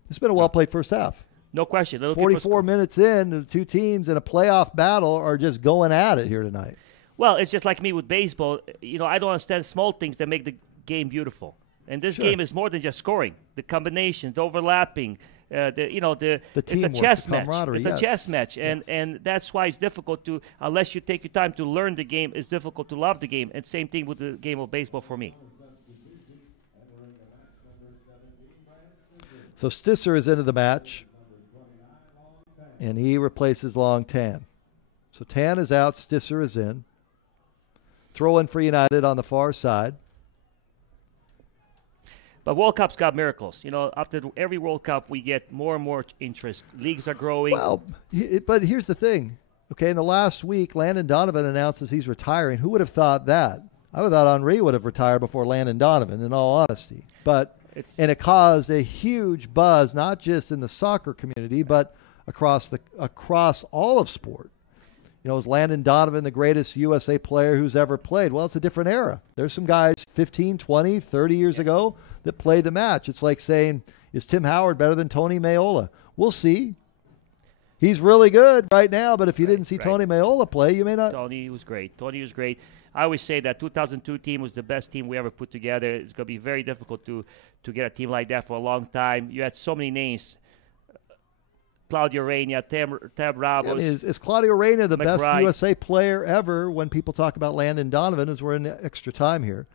It's been a well-played first half. No question. 44 minutes in, the two teams in a playoff battle are just going at it here tonight. Well, it's just like me with baseball. I don't understand small things that make the game beautiful. And this game is more than just scoring. The combinations, the overlapping, it's a chess match. It's a chess match, and that's why it's difficult to, unless you take your time to learn the game, it's difficult to love the game. And same thing with the game of baseball for me. So Stisser is into the match, and he replaces Long Tan. So Tan is out, Stisser is in. Throw in for United on the far side. But World Cup's got miracles. After every World Cup, we get more and more interest. Leagues are growing. Well, but here's the thing. Okay, in the last week, Landon Donovan announces he's retiring. Who would have thought that? I would have thought Henri would have retired before Landon Donovan, in all honesty. And it caused a huge buzz, not just in the soccer community, but across all of sport. Is Landon Donovan the greatest USA player who's ever played? Well, it's a different era. There's some guys 15, 20, 30 years ago that played the match. It's like saying, is Tim Howard better than Tony Meola? We'll see. He's really good right now, but if you didn't see Tony Meola play, you may not. Tony was great. I always say that 2002 team was the best team we ever put together. It's going to be very difficult to get a team like that for a long time. You had so many names. Claudio Reyna, Tab Ramos. Is Claudio Reyna the McBride. best USA player ever when people talk about Landon Donovan, as we're in extra time here?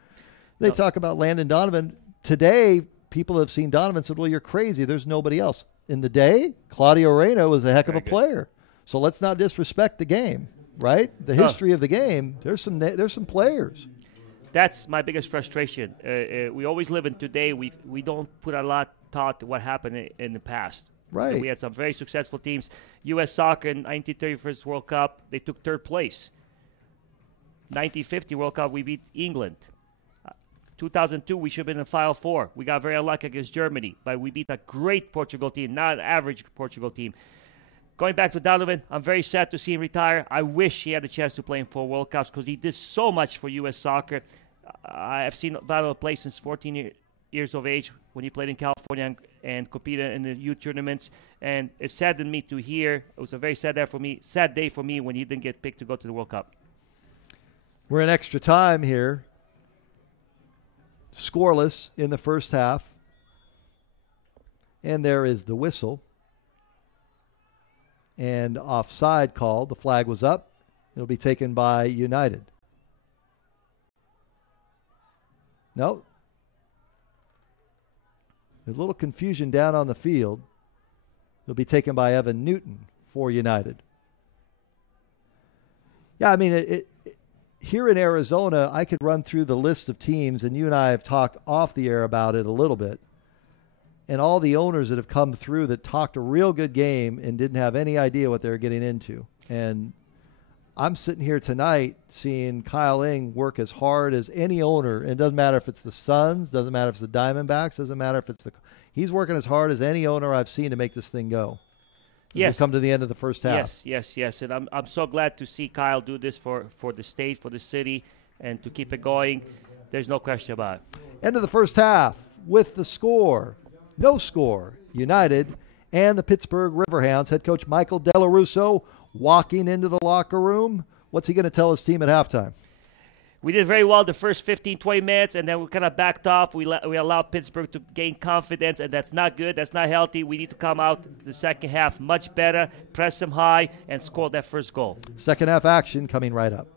They talk about Landon Donovan. Today, people have seen Donovan said, well, you're crazy. There's nobody else. In the day, Claudio Reyna was a heck of a player. So let's not disrespect the game, right? The history of the game, there's some players. That's my biggest frustration. We always live in today. We don't put a lot thought to what happened in the past. Right. And we had some very successful teams. U.S. Soccer in 1931 World Cup, they took third place. 1950 World Cup, we beat England. 2002, we should have been in Final Four. We got very unlucky against Germany, but we beat a great Portugal team, not an average Portugal team. Going back to Donovan, I'm very sad to see him retire. I wish he had a chance to play in 4 World Cups because he did so much for U.S. Soccer. I've seen Donovan play since 14 years of age when he played in California and competed in the youth tournaments, and it saddened me to hear. It was a very sad day for me when he didn't get picked to go to the World Cup. We're in extra time here. Scoreless in the first half. And there is the whistle. And offside called. The flag was up. It'll be taken by United. No. There's a little confusion down on the field. It'll be taken by Evan Newton for United. Yeah, I mean, here in Arizona, I could run through the list of teams, and you and I have talked off the air about it a little bit. And all the owners that have come through that talked a real good game and didn't have any idea what they were getting into. And I'm sitting here tonight seeing Kyle Ing work as hard as any owner. And it doesn't matter if it's the Suns, doesn't matter if it's the Diamondbacks, doesn't matter if it's he's working as hard as any owner I've seen to make this thing go. Yes. We come to the end of the first half. Yes. And I'm so glad to see Kyle do this for the state, for the city, and to keep it going. There's no question about it. End of the first half with the score. No score. United and the Pittsburgh Riverhounds. Head coach Michael Della Russo walking into the locker room. What's he going to tell his team at halftime? We did very well the first 15, 20 minutes, and then we kind of backed off. We allowed Pittsburgh to gain confidence, and that's not good. That's not healthy. We need to come out the second half much better, press them high, and score that first goal. Second half action coming right up.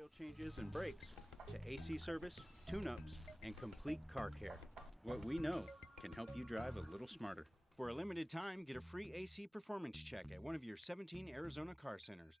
oil changes and brakes to AC service, tune-ups, and complete car care. What we know can help you drive a little smarter. For a limited time, get a free AC performance check at one of your 17 Arizona car centers.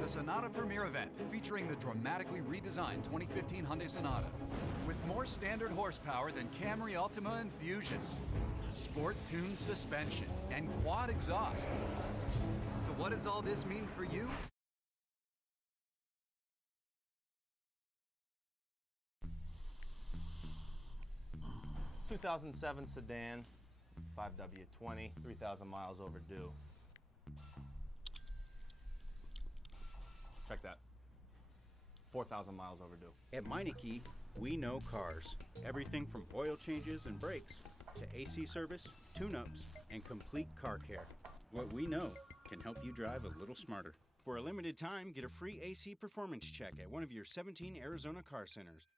The Sonata Premier event featuring the dramatically redesigned 2015 Hyundai Sonata with more standard horsepower than Camry Altima and Fusion, sport-tuned suspension, and quad exhaust. So what does all this mean for you? ...2007 sedan, 5W20, 3,000 miles overdue. Check that. 4,000 miles overdue. At Meineke, we know cars. Everything from oil changes and brakes to AC service, tune-ups, and complete car care. What we know can help you drive a little smarter. For a limited time, get a free AC performance check at one of your 17 Arizona car centers.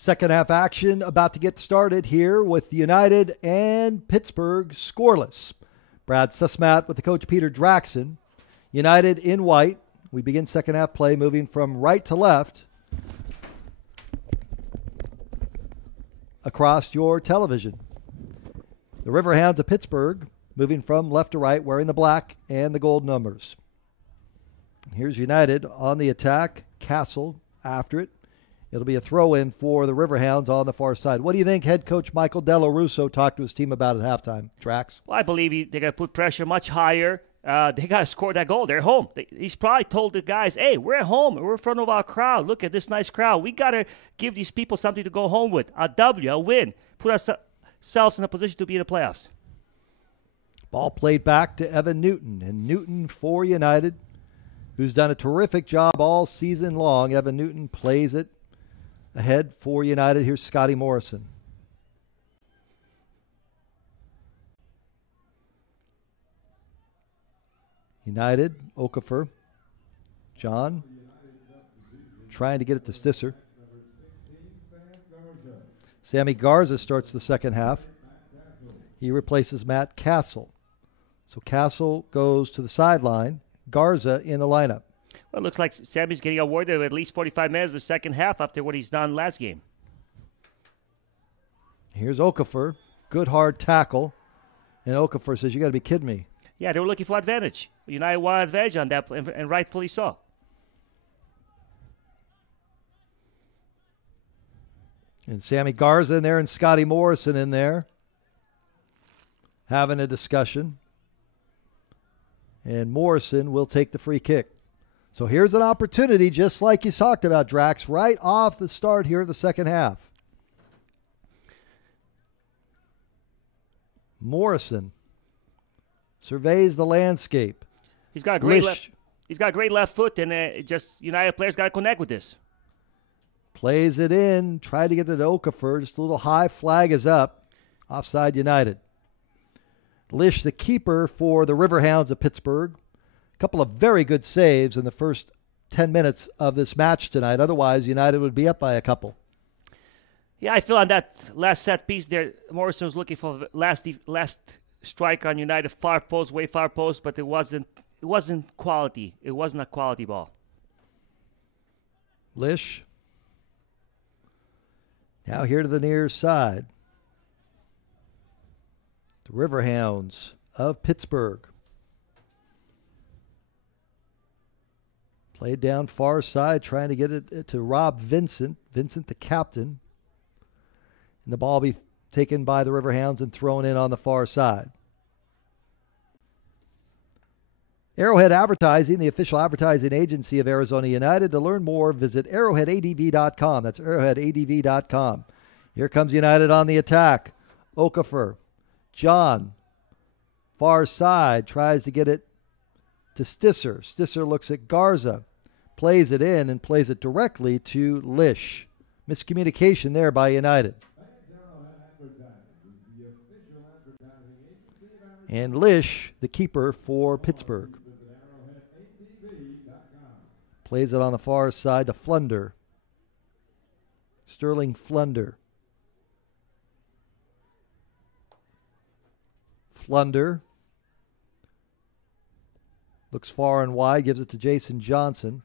Second half action about to get started here with United and Pittsburgh scoreless. Brad Sussmat with the coach Peter Draxon. United in white. We begin second half play moving from right to left across your television. The Riverhounds of Pittsburgh moving from left to right wearing the black and the gold numbers. Here's United on the attack. Castle after it. It'll be a throw-in for the Riverhounds on the far side. What do you think head coach Michael Della Russo talked to his team about at halftime, Drax? Well, I believe they're going to put pressure much higher. They got to score that goal. They're home. He's probably told the guys, hey, we're at home. We're in front of our crowd. Look at this nice crowd. We got to give these people something to go home with. A W, a win. Put ourselves in a position to be in the playoffs. Ball played back to Evan Newton. And Newton for United, who's done a terrific job all season long. Evan Newton plays it ahead for United. Here's Scotty Morrison. United, Okafor. John trying to get it to Stisser. Sammy Garza starts the second half. He replaces Matt Castle. So Castle goes to the sideline. Garza in the lineup. Well, it looks like Sammy's getting awarded at least 45 minutes of the second half after what he's done last game. Here's Okafor. Good hard tackle. And Okafor says, you got to be kidding me. Yeah, they were looking for advantage. United wanted advantage on that, and rightfully so. And Sammy Garza in there and Scotty Morrison in there having a discussion. And Morrison will take the free kick. So here's an opportunity, just like you talked about, Drax, right off the start here of the second half. Morrison surveys the landscape. He's got a great left. He's got a great left foot, and just United players got to connect with this. Plays it in, tried to get it to Okafor. Just a little high flag is up. Offside United. Lish, the keeper for the Riverhounds of Pittsburgh. A couple of very good saves in the first 10 minutes of this match tonight. Otherwise, United would be up by a couple. Yeah, I feel on that last set piece there, Morrison was looking for last strike on United, far post, way far post, but it wasn't quality. It wasn't a quality ball. Lish. Now here to the near side. The Riverhounds of Pittsburgh. Played down far side, trying to get it to Rob Vincent. Vincent, the captain. And the ball be taken by the Riverhounds and thrown in on the far side. Arrowhead Advertising, the official advertising agency of Arizona United. To learn more, visit arrowheadadv.com. That's arrowheadadv.com. Here comes United on the attack. Okafor. John. Far side. Tries to get it to Stisser. Stisser looks at Garza. Plays it in and plays it directly to Lish. Miscommunication there by United. And Lish, the keeper for Pittsburgh. Plays it on the far side to Flunder. Sterling Flunder. Flunder. Looks far and wide, gives it to Jason Johnson.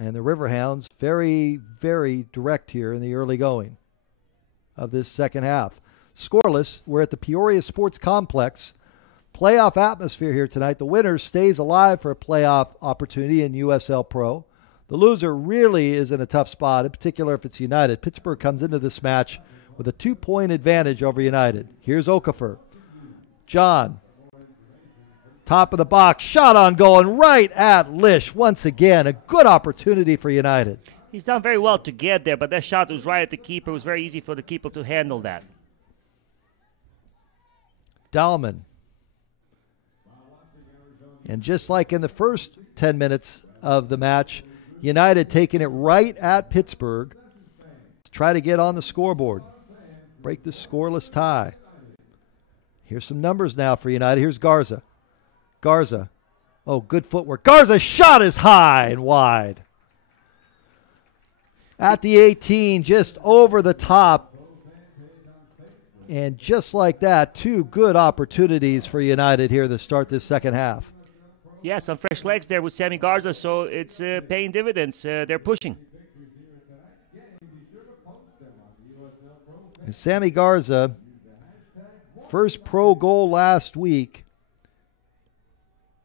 And the Riverhounds very, very direct here in the early going of this second half. Scoreless, we're at the Peoria Sports Complex. Playoff atmosphere here tonight. The winner stays alive for a playoff opportunity in USL Pro. The loser really is in a tough spot, in particular if it's United. Pittsburgh comes into this match with a 2-point advantage over United. Here's Okafor. John. Top of the box. Shot on goal and right at Lish. Once again, a good opportunity for United. He's done very well to get there, but that shot was right at the keeper. It was very easy for the keeper to handle that. Dahlman. And just like in the first 10 minutes of the match, United taking it right at Pittsburgh to try to get on the scoreboard. Break this scoreless tie. Here's some numbers now for United. Here's Garza. Garza. Oh, good footwork. Garza's shot is high and wide. At the 18, just over the top. And just like that, two good opportunities for United here to start this second half. Yeah, some fresh legs there with Sammy Garza, so it's paying dividends. They're pushing. And Sammy Garza, first pro goal last week,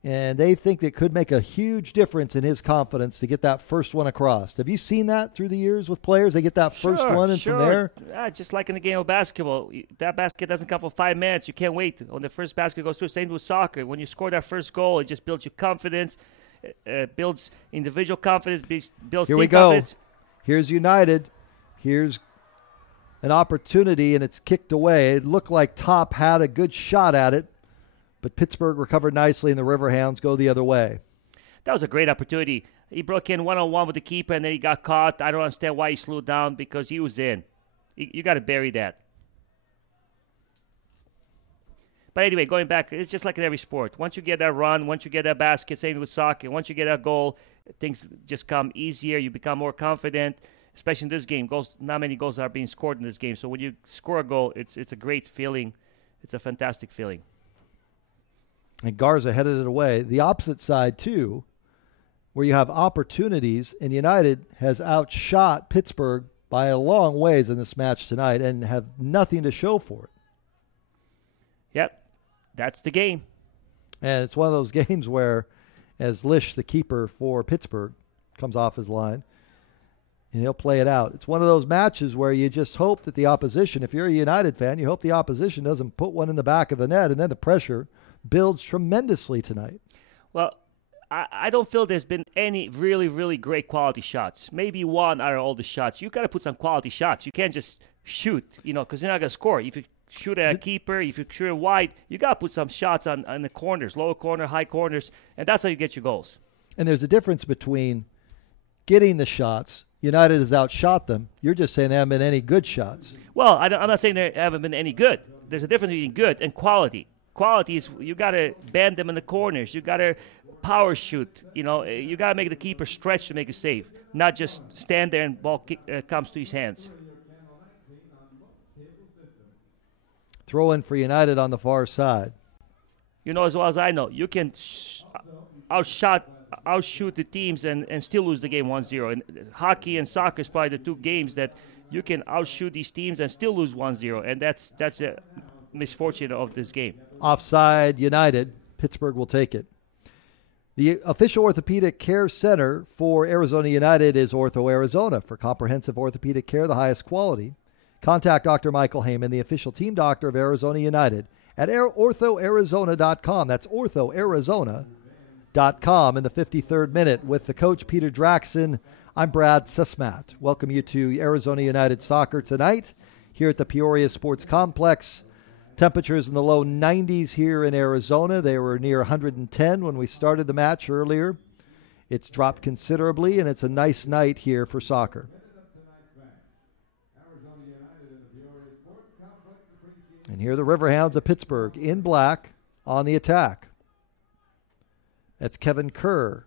and they think it could make a huge difference in his confidence to get that first one across. Have you seen that through the years with players? They get that first one, and from there? Just like in the game of basketball, that basket doesn't come for 5 minutes. You can't wait when the first basket goes through. Same with soccer. When you score that first goal, it just builds your confidence, builds individual confidence, builds Here team we go. confidence. Here's United. Here's an opportunity, and it's kicked away. It looked like Top had a good shot at it, but Pittsburgh recovered nicely, and the Riverhounds go the other way. That was a great opportunity. He broke in one-on-one with the keeper, and then he got caught. I don't understand why he slowed down, because he was in. You got to bury that. But anyway, going back, it's just like in every sport. Once you get that run, once you get that basket, same with soccer, once you get that goal, things just come easier. You become more confident, especially in this game. Not many goals are being scored in this game. So when you score a goal, it's a great feeling. It's a fantastic feeling. And Garza headed it away. The opposite side, too, where you have opportunities, and United has outshot Pittsburgh by a long ways in this match tonight and have nothing to show for it. Yep, that's the game. And it's one of those games where, as Lish, the keeper for Pittsburgh, comes off his line, and he'll play it out. It's one of those matches where you just hope that the opposition, if you're a United fan, you hope the opposition doesn't put one in the back of the net, and then the pressure builds tremendously tonight. Well, I don't feel there's been any really, really great quality shots. Maybe one out of all the shots. You got to put some quality shots. You can't just shoot, because you're not going to score. If you shoot at a keeper, if you shoot it wide, you got to put some shots on the corners, lower corner, high corners, and that's how you get your goals. And there's a difference between getting the shots. United has outshot them. You're just saying they haven't been any good shots. Well, I'm not saying they haven't been any good. There's a difference between good and quality. Quality is you got to bend them in the corners. You got to power shoot. You got to make the keeper stretch to make a save, not just stand there and ball comes to his hands. Throw in for United on the far side. You know as well as I know, you can outshoot the teams and still lose the game 1-0. And hockey and soccer is probably the two games that you can outshoot these teams and still lose 1-0. And that's a misfortune of this game. Offside United. Pittsburgh will take it. The official orthopedic care center for Arizona United is Ortho Arizona. For comprehensive orthopedic care, the highest quality, contact Dr. Michael Heyman, the official team doctor of Arizona United, at orthoarizona.com. That's orthoarizona.com. In the 53rd minute with the coach, Peter Draxon, I'm Brad Sesmat. Welcome you to Arizona United Soccer tonight here at the Peoria Sports Complex. Temperatures in the low 90s here in Arizona. They were near 110 when we started the match earlier. It's dropped considerably, and it's a nice night here for soccer. And here are the Riverhounds of Pittsburgh in black on the attack. That's Kevin Kerr.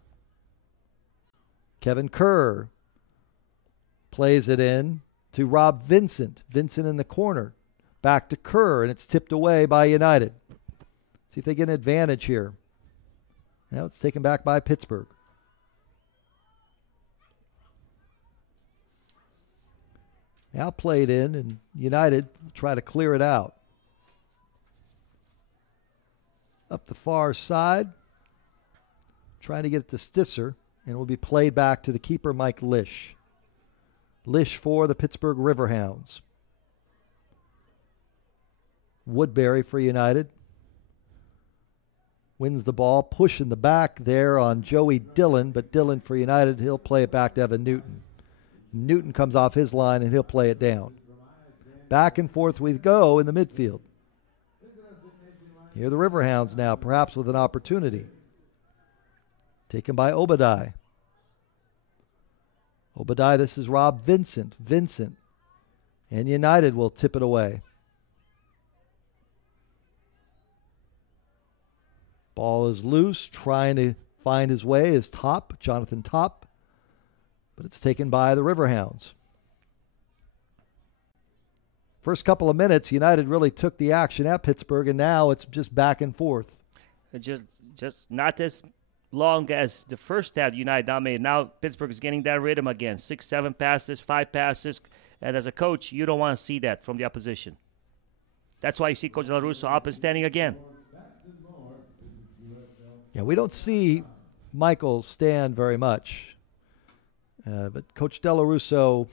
Kevin Kerr plays it in to Rob Vincent. Vincent in the corner. Back to Kerr, and it's tipped away by United. See if they get an advantage here. Now it's taken back by Pittsburgh. Now played in, and United try to clear it out. Up the far side, trying to get it to Stisser, and it will be played back to the keeper, Mike Lish. Lish for the Pittsburgh Riverhounds. Woodbury for United. Wins the ball, pushing the back there on Joey Dillon, but Dillon for United, he'll play it back to Evan Newton. Newton comes off his line, and he'll play it down. Back and forth we go in the midfield. Here are the Riverhounds now, perhaps with an opportunity. Taken by Obadiah. Obadiah, this is Rob Vincent. Vincent. And United will tip it away. Ball is loose, trying to find his way is Top, Jonathan Top. but it's taken by the Riverhounds. First couple of minutes, United really took the action at Pittsburgh, and now it's just back and forth. Just not as long as the first half United dominated. Now Pittsburgh is getting that rhythm again. 6, 7 passes, 5 passes. And as a coach, you don't want to see that from the opposition. That's why you see Coach Del Russo up and standing again. Yeah, we don't see Michael stand very much. But Coach Del Russo,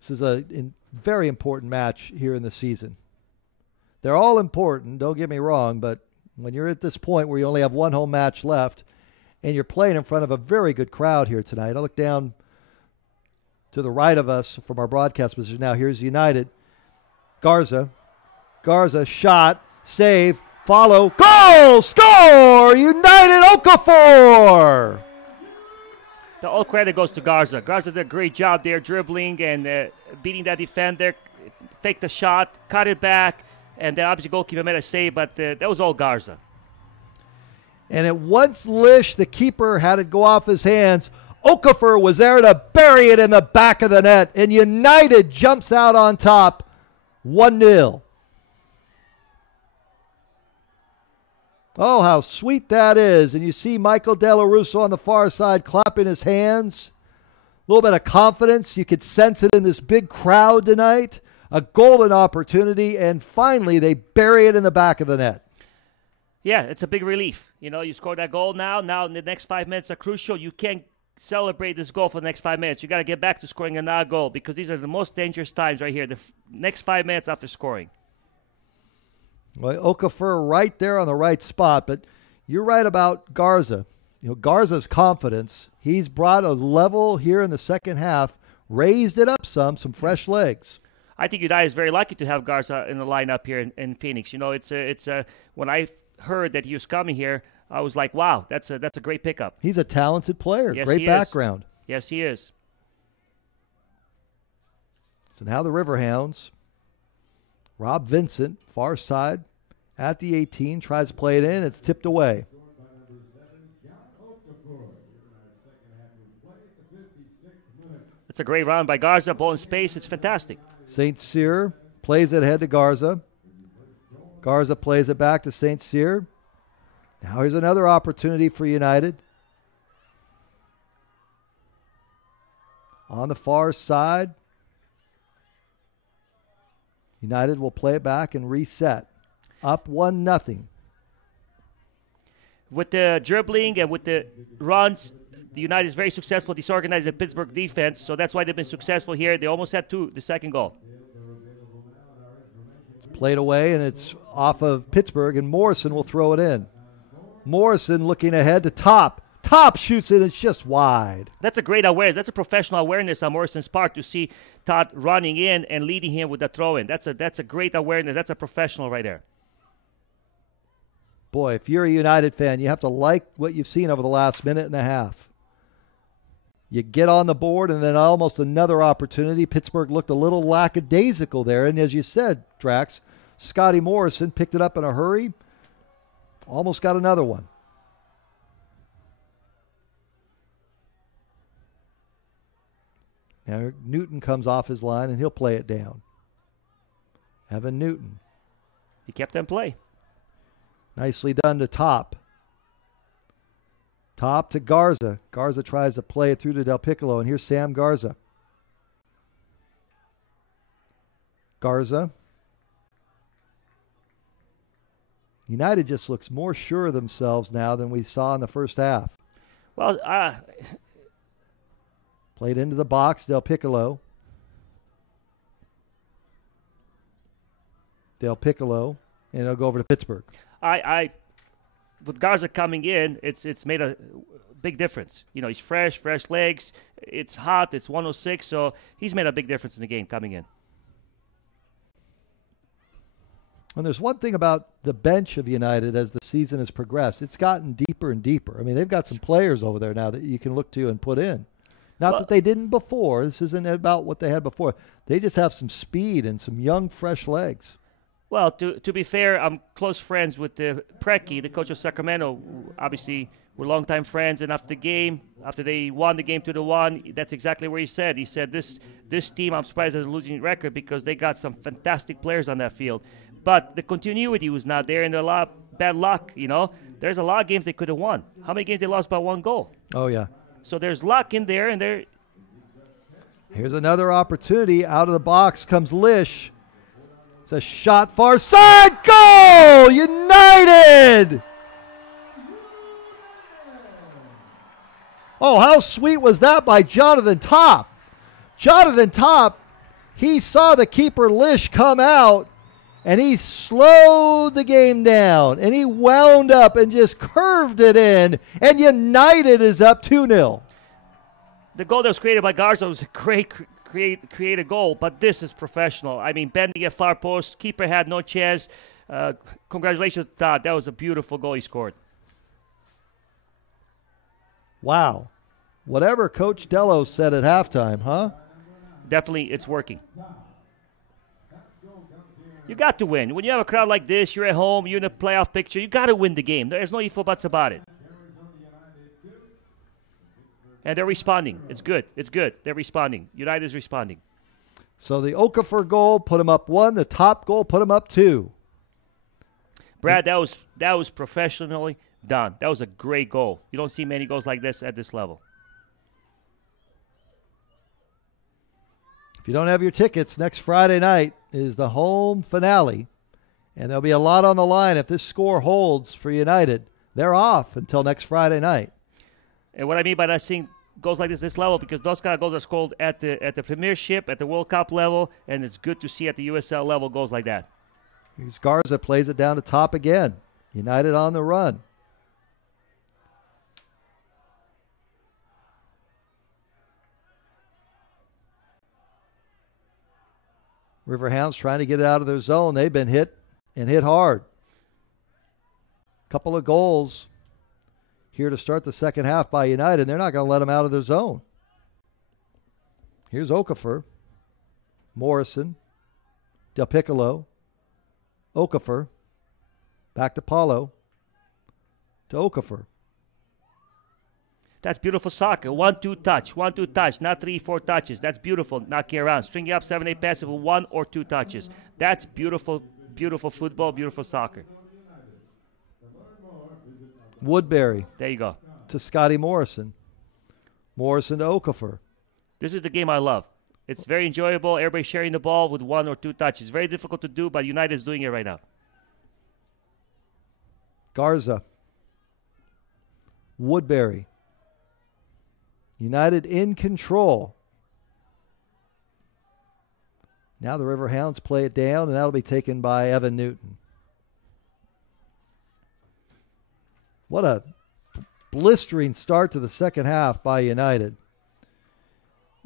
this is a very important match here in the season. They're all important, don't get me wrong, but when you're at this point where you only have one home match left and you're playing in front of a very good crowd here tonight. I look down to the right of us from our broadcast position. Now here's United. Garza, shot, save, follow, goal, score! United Okafor! The all credit goes to Garza. Garza did a great job there dribbling and beating that defender, take the shot, cut it back, and then obviously goalkeeper made a save, but that was all Garza. And at once Lish, the keeper, had it go off his hands, Okafor was there to bury it in the back of the net, and United jumps out on top 1-0. Oh, how sweet that is. And you see Michael Del Russo on the far side clapping his hands. A little bit of confidence. You could sense it in this big crowd tonight. A golden opportunity, and finally they bury it in the back of the net. Yeah, it's a big relief. You know, you scored that goal now. Now in the next 5 minutes are crucial. You can't celebrate this goal for the next 5 minutes. You got to get back to scoring another goal because these are the most dangerous times right here, the next 5 minutes after scoring. Well, Okafor right there on the right spot, but you're right about Garza. You know, Garza's confidence, he's brought a level here in the second half, raised it up some fresh legs. I think United is very lucky to have Garza in the lineup here in Phoenix. You know, it's when I heard that he was coming here, I was like, wow, that's a great pickup. He's a talented player, yes, great background. Yes, he is. So now the Riverhounds. Rob Vincent, far side, at the 18, tries to play it in. It's tipped away. It's a great run by Garza, ball in space. It's fantastic. St. Cyr plays it ahead to Garza. Garza plays it back to St. Cyr. Now here's another opportunity for United. On the far side, United will play it back and reset. Up 1-0. With the dribbling and with the runs, the United is very successful disorganizing the Pittsburgh defense, so that's why they've been successful here. They almost had the second goal. It's played away, and it's off of Pittsburgh, and Morrison will throw it in. Morrison looking ahead to Top. Top shoots it, it's just wide. That's a great awareness. That's a professional awareness on Morrison's part to see Todd running in and leading him with the throw-in. That's a great awareness. That's a professional right there. Boy, if you're a United fan, you have to like what you've seen over the last minute and a half. You get on the board, and then almost another opportunity. Pittsburgh looked a little lackadaisical there, and as you said, Drax, Scotty Morrison picked it up in a hurry, almost got another one. Now Newton comes off his line, and he'll play it down. Evan Newton. He kept them play. Nicely done to Top. Top to Garza. Garza tries to play it through to Del Piccolo, and here's Sam Garza. Garza. United just looks more sure of themselves now than we saw in the first half. Well, played into the box, Del Piccolo. Del Piccolo, and it'll go over to Pittsburgh. With Garza coming in, it's made a big difference. You know, he's fresh legs. It's hot. It's 106, so he's made a big difference in the game coming in. And there's one thing about the bench of United as the season has progressed. It's gotten deeper and deeper. I mean, they've got some players over there now that you can look to and put in. Not that they didn't before. This isn't about what they had before. They just have some speed and some young, fresh legs. Well, to be fair, I'm close friends with Preki, the coach of Sacramento, who obviously We're longtime friends, and after the game, after they won the game 2-1, that's exactly what he said. He said, this team, I'm surprised has a losing record because they got some fantastic players on that field. But the continuity was not there, and a lot of bad luck, There's a lot of games they could have won. How many games they lost by 1 goal? Oh, yeah. So there's luck in there, and there. Here's another opportunity. Out of the box comes Lish. It's a shot far side. Goal! United! Oh, how sweet was that by Jonathan Topp? Jonathan Topp, he saw the keeper Lish come out, and he slowed the game down, and he wound up and just curved it in, and United is up 2-0. The goal that was created by Garza was a great created goal, but this is professional. I mean, bending at far post, keeper had no chance. Congratulations to Todd. That was a beautiful goal he scored. Wow. Whatever Coach Delos said at halftime, huh? Definitely, it's working. You got to win. When you have a crowd like this, you're at home, you're in a playoff picture, you got to win the game. There's no ifs or buts about it. And they're responding. It's good. It's good. They're responding. United is responding. So the Okafor goal put him up 1. The Top goal put him up 2. Brad, that was professionally done. That was a great goal. You don't see many goals like this at this level. If you don't have your tickets, next Friday night is the home finale. And there'll be a lot on the line if this score holds for United. They're off until next Friday night. And what I mean by not seeing goals like this level, because those kind of goals are scored at the Premiership, at the World Cup level, and it's good to see at the USL level goals like that. Here's Garza, plays it down to Top again. United on the run. Riverhounds trying to get it out of their zone. They've been hit and hit hard. Couple of goals here to start the second half by United. They're not going to let them out of their zone. Here's Okafor. Morrison. Del Piccolo. Okafor. Back to Paulo. To Okafor. That's beautiful soccer. 1-2 touch. 1-2 touch. Not 3-4 touches. That's beautiful. Knocking around. Stringing up 7-8 passes with 1 or 2 touches. That's beautiful, beautiful football, beautiful soccer. Woodbury. There you go. To Scotty Morrison. Morrison to Okafor. This is the game I love. It's very enjoyable. Everybody sharing the ball with 1 or 2 touches. Very difficult to do, but United is doing it right now. Garza. Woodbury. United in control. Now the Riverhounds play it down, and that'll be taken by Evan Newton. What a blistering start to the second half by United.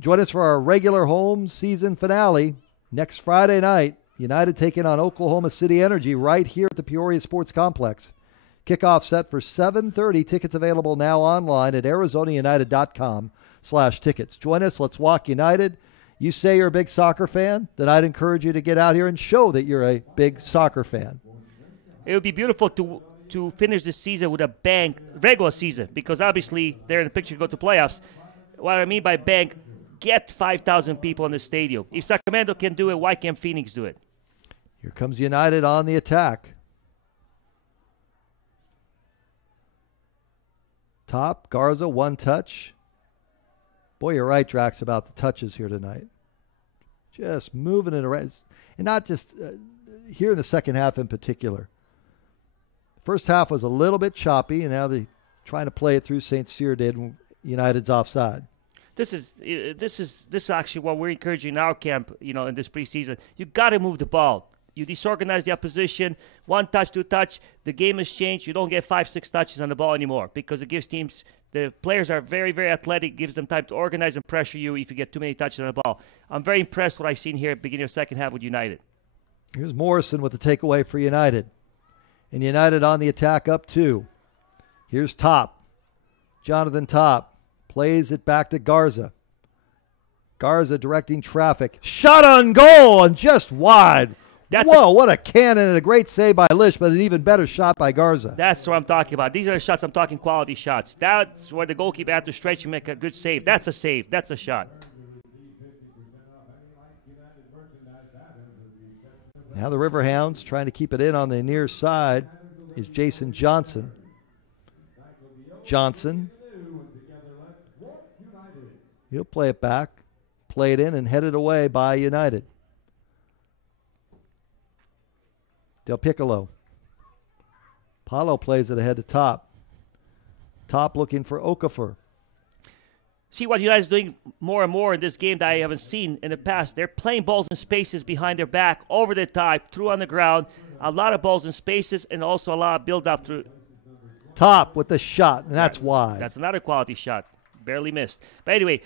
Join us for our regular home season finale next Friday night. United taking on Oklahoma City Energy right here at the Peoria Sports Complex. Kickoff set for 7:30. Tickets available now online at ArizonaUnited.com/tickets. Join us. Let's walk United. You say you're a big soccer fan, then I'd encourage you to get out here and show that you're a big soccer fan. It would be beautiful to finish this season with a bang, regular season, because obviously they're in the picture to go to playoffs. What I mean by bang, get 5,000 people in the stadium. If Sacramento can do it, why can't Phoenix do it? Here comes United on the attack. Top, Garza, 1 touch. Boy, you're right, Drax, about the touches here tonight. Just moving it around. And not just here in the second half in particular. First half was a little bit choppy, and now they're trying to play it through. St. Cyr did, and United's offside. This is actually what we're encouraging in our camp, in this preseason. You got to move the ball. You disorganize the opposition. 1 touch, 2 touch. The game has changed. You don't get 5, 6 touches on the ball anymore because it gives teams, the players are very, very athletic, gives them time to organize and pressure you if you get too many touches on the ball. I'm very impressed what I've seen here at the beginning of the second half with United. Here's Morrison with the takeaway for United. And United on the attack up 2. Here's Top. Jonathan Top plays it back to Garza. Garza directing traffic. Shot on goal and just wide. Whoa, what a cannon and a great save by Lish, but an even better shot by Garza. That's what I'm talking about. These are the shots I'm talking, quality shots. That's where the goalkeeper had to stretch and make a good save. That's a save. That's a shot. Now the Riverhounds trying to keep it in on the near side is Jason Johnson. Johnson. He'll play it back, play it in, and head it away by United. Del Piccolo. Paulo plays it ahead to Top. Top looking for Okafor. See what United's doing more and more in this game that I haven't seen in the past. They're playing balls in spaces behind their back, over the top, through on the ground. A lot of balls in spaces and also a lot of build-up through. Top with the shot, and that's wide. That's another quality shot. Barely missed. But anyway,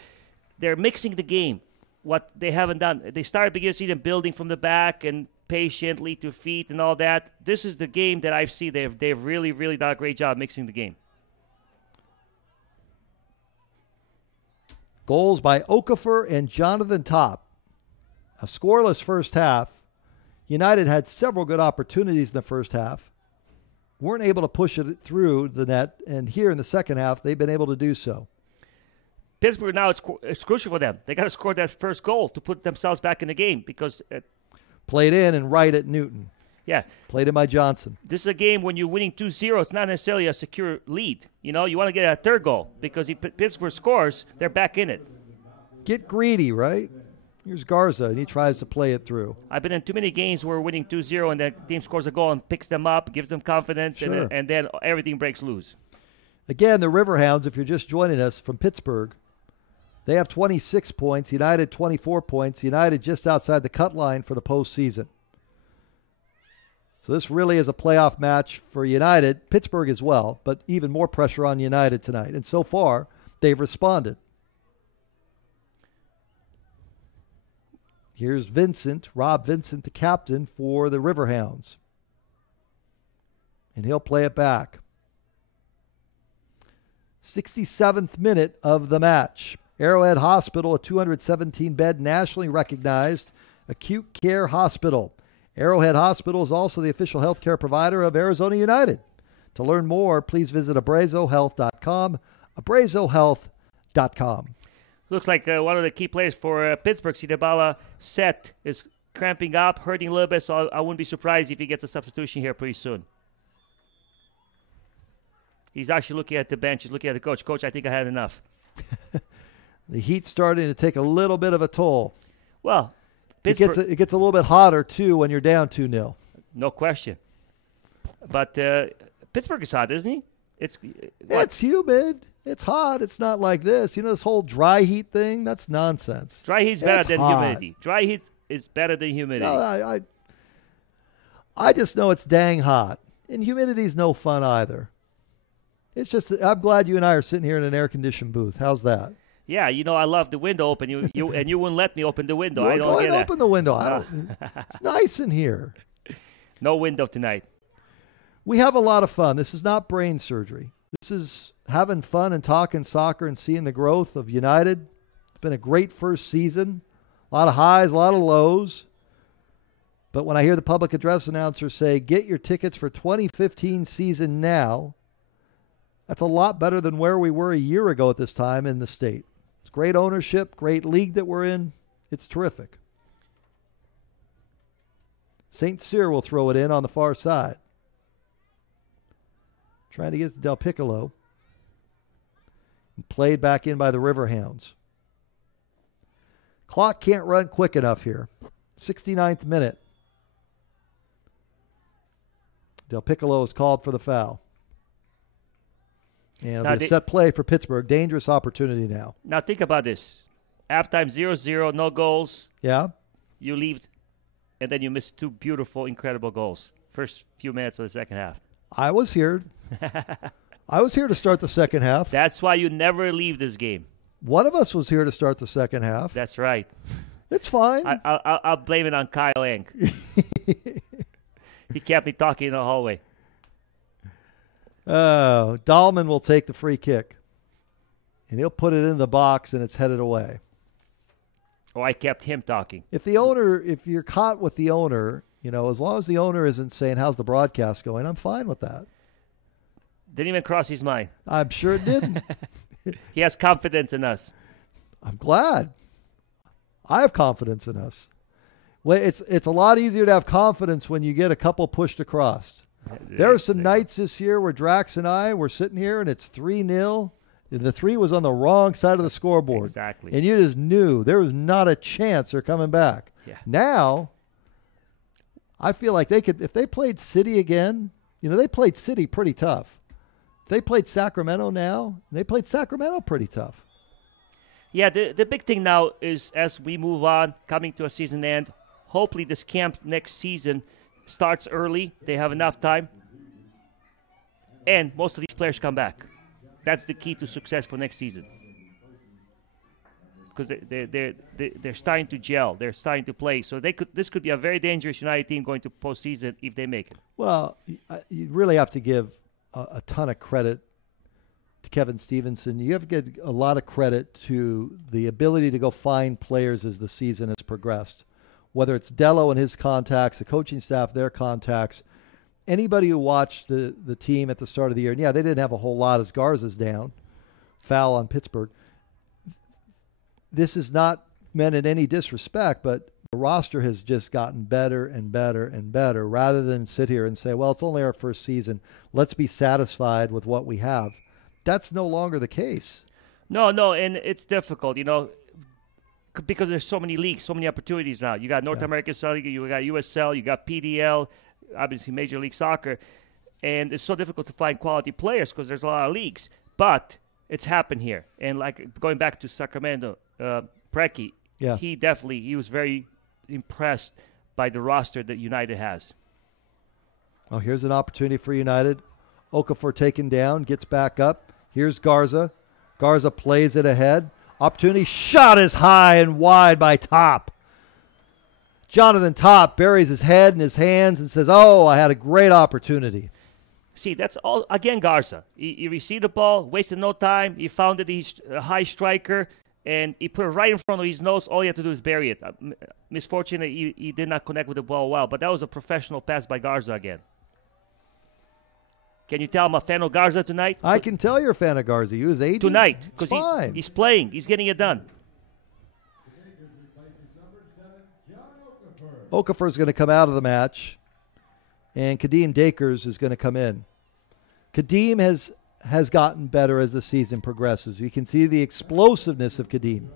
they're mixing the game. What they haven't done. They started beginning to see them building from the back and patiently to feet and all that. This is the game that I've seen. They've really, really done a great job mixing the game. Goals by Okafor and Jonathan Top. A scoreless first half. United had several good opportunities in the first half. Weren't able to push it through the net, and here in the second half, they've been able to do so. Pittsburgh now, it's crucial for them. They got to score that first goal to put themselves back in the game because... played in and right at Newton. Yeah. Played in by Johnson. This is a game when you're winning 2-0. It's not necessarily a secure lead. You know, you want to get a third goal because if Pittsburgh scores, they're back in it. Get greedy, right? Here's Garza, and he tries to play it through. I've been in too many games where we're winning 2-0 and the team scores a goal and picks them up, gives them confidence, Sure. and then everything breaks loose. Again, the Riverhounds, if you're just joining us from Pittsburgh, they have 26 points. United 24 points. United just outside the cut line for the postseason. So this really is a playoff match for United. Pittsburgh as well, but even more pressure on United tonight. And so far, they've responded. Here's Vincent, Rob Vincent, the captain for the Riverhounds. And he'll play it back. 67th minute of the match. Arrowhead Hospital, a 217-bed, nationally recognized acute care hospital. Arrowhead Hospital is also the official healthcare provider of Arizona United. To learn more, please visit abrazohealth.com, abrazohealth.com. Looks like one of the key players for Pittsburgh, Sidebala Set, is cramping up, hurting a little bit, so I wouldn't be surprised if he gets a substitution here pretty soon. He's actually looking at the bench. He's looking at the coach. Coach, I think I had enough. The heat's starting to take a little bit of a toll. Well, Pittsburgh, it gets a little bit hotter, too, when you're down 2-0. No question. But Pittsburgh is hot, isn't he? It's humid. It's hot. It's not like this. You know, this whole dry heat thing, that's nonsense. Dry heat's better than hot. humidity. Dry heat is better than humidity. No, I just know it's dang hot. And humidity's no fun either. It's just, I'm glad you and I are sitting here in an air-conditioned booth. How's that? Yeah, you know I love the window open. You and you wouldn't let me open the window. Well, I don't go ahead get and that. open the window. It's nice in here. No window tonight. We have a lot of fun. This is not brain surgery. This is having fun and talking soccer and seeing the growth of United. It's been a great first season. A lot of highs, a lot of lows. But when I hear the public address announcer say, get your tickets for 2015 season now, that's a lot better than where we were a year ago at this time in the state. It's great ownership, great league that we're in. It's terrific. St. Cyr will throw it in on the far side. Trying to get to Del Piccolo. And played back in by the Riverhounds. Clock can't run quick enough here. 69th minute. Del Piccolo is called for the foul. And it'll be a set play for Pittsburgh. Dangerous opportunity now. Now think about this. Halftime 0-0, no goals. Yeah. You leave, and then you miss two beautiful, incredible goals. First few minutes of the second half. I was here. I was here to start the second half. That's why you never leave this game. One of us was here to start the second half. That's right. It's fine. I'll blame it on Kyle Eng. He kept me talking in the hallway. Oh, Dahlman will take the free kick. And he'll put it in the box, and it's headed away. Oh, I kept him talking. If you're caught with the owner You know, as long as the owner isn't saying, how's the broadcast going, I'm fine with that. Didn't even cross his mind. I'm sure it didn't. He has confidence in us. I'm glad. I have confidence in us. Well, it's a lot easier to have confidence when you get a couple pushed across. There are some nights this year where Drax and I were sitting here and it's 3-0. The 3 was on the wrong side of the scoreboard. Exactly. And you just knew there was not a chance they're coming back. Yeah. Now, I feel like they could, if they played City again, you know, they played City pretty tough. If they played Sacramento now, they played Sacramento pretty tough. Yeah, the big thing now is as we move on, coming to a season end, hopefully this camp next season starts early. They have enough time. And most of these players come back. That's the key to success for next season. Because they're starting to gel. They're starting to play. So this could be a very dangerous United team going to postseason if they make it. Well, you really have to give a ton of credit to Kevin Stevenson. You have to give a lot of credit to the ability to go find players as the season has progressed. Whether it's Dello and his contacts, the coaching staff, their contacts, anybody who watched the team at the start of the year, and yeah, they didn't have a whole lot as Garza's down, foul on Pittsburgh. This is not meant in any disrespect, but the roster has just gotten better and better and better rather than sit here and say, well, it's only our first season. Let's be satisfied with what we have. That's no longer the case. No, and it's difficult, you know, because there's so many leagues, so many opportunities now. You got North American Soccer League, you got USL, you got PDL, obviously Major League Soccer, and it's so difficult to find quality players because there's a lot of leagues. But it's happened here, and like going back to Sacramento, Preki, he was very impressed by the roster that United has. Oh, here's an opportunity for United. Okafor taken down, gets back up. Here's Garza. Garza plays it ahead. Opportunity, shot is high and wide by Top. Jonathan Top buries his head in his hands and says, oh, I had a great opportunity. See, that's all, again, Garza. He received the ball, wasted no time. He found that he's a high striker, and he put it right in front of his nose. All he had to do is bury it. Misfortunate he did not connect with the ball well, but that was a professional pass by Garza again. Can you tell I'm a fan of Garza tonight? I can tell you're a fan of Garza. You his agent? Tonight, because he's playing. He's getting it done. Okafor is going to come out of the match, and Kadeem Dakers is going to come in. Kadeem has gotten better as the season progresses. You can see the explosiveness of Kadeem.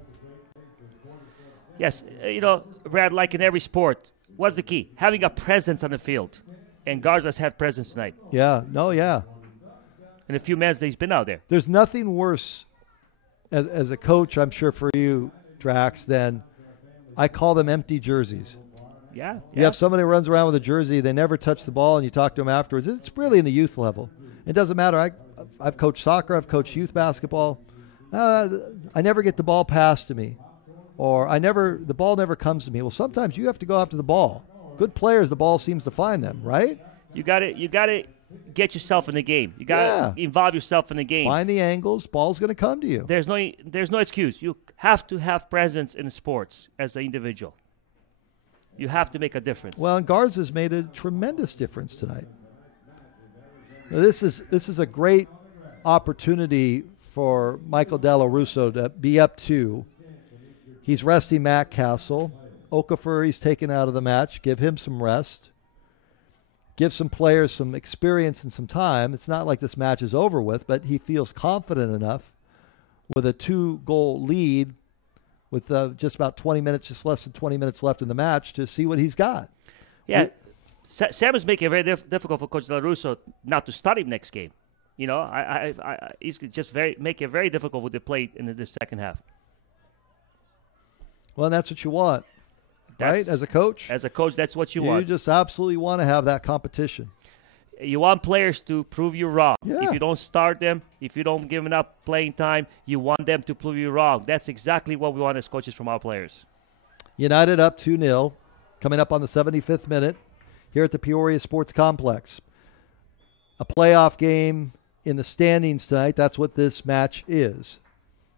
Yes, you know, Brad, like in every sport, what's the key? Having a presence on the field. And Garza's had presence tonight. Yeah. In a few minutes that he's been out there. There's nothing worse as a coach, I'm sure, for you, Drax, than I call them empty jerseys. Yeah. You have somebody who runs around with a jersey, they never touch the ball, and you talk to them afterwards. It's really in the youth level. It doesn't matter. I've coached soccer. I've coached youth basketball. I never get the ball passed to me. Or the ball never comes to me. Well, sometimes you have to go after the ball. Good players, the ball seems to find them, right? You got to get yourself in the game. You got to involve yourself in the game. Find the angles. Ball's going to come to you. There's no excuse. You have to have presence in sports as an individual. You have to make a difference. Well, and Garza's made a tremendous difference tonight. Now, this is a great opportunity for Michael Della Russo to be up 2. He's resting Matt Castle. Okafor, he's taken out of the match. Give him some rest. Give some players some experience and some time. It's not like this match is over with, but he feels confident enough with a 2-goal lead with just about 20 minutes, just less than 20 minutes left in the match to see what he's got. Yeah, Sam is making it very difficult for Coach Della Russo not to start him next game. You know, he's just make it very difficult with the play in the second half. Well, and that's what you want. Right, as a coach? As a coach, that's what you want. You just absolutely want to have that competition. You want players to prove you wrong. Yeah. If you don't start them, if you don't give them enough playing time, you want them to prove you wrong. That's exactly what we want as coaches from our players. United up 2-0, coming up on the 75th minute here at the Peoria Sports Complex. A playoff game in the standings tonight. That's what this match is.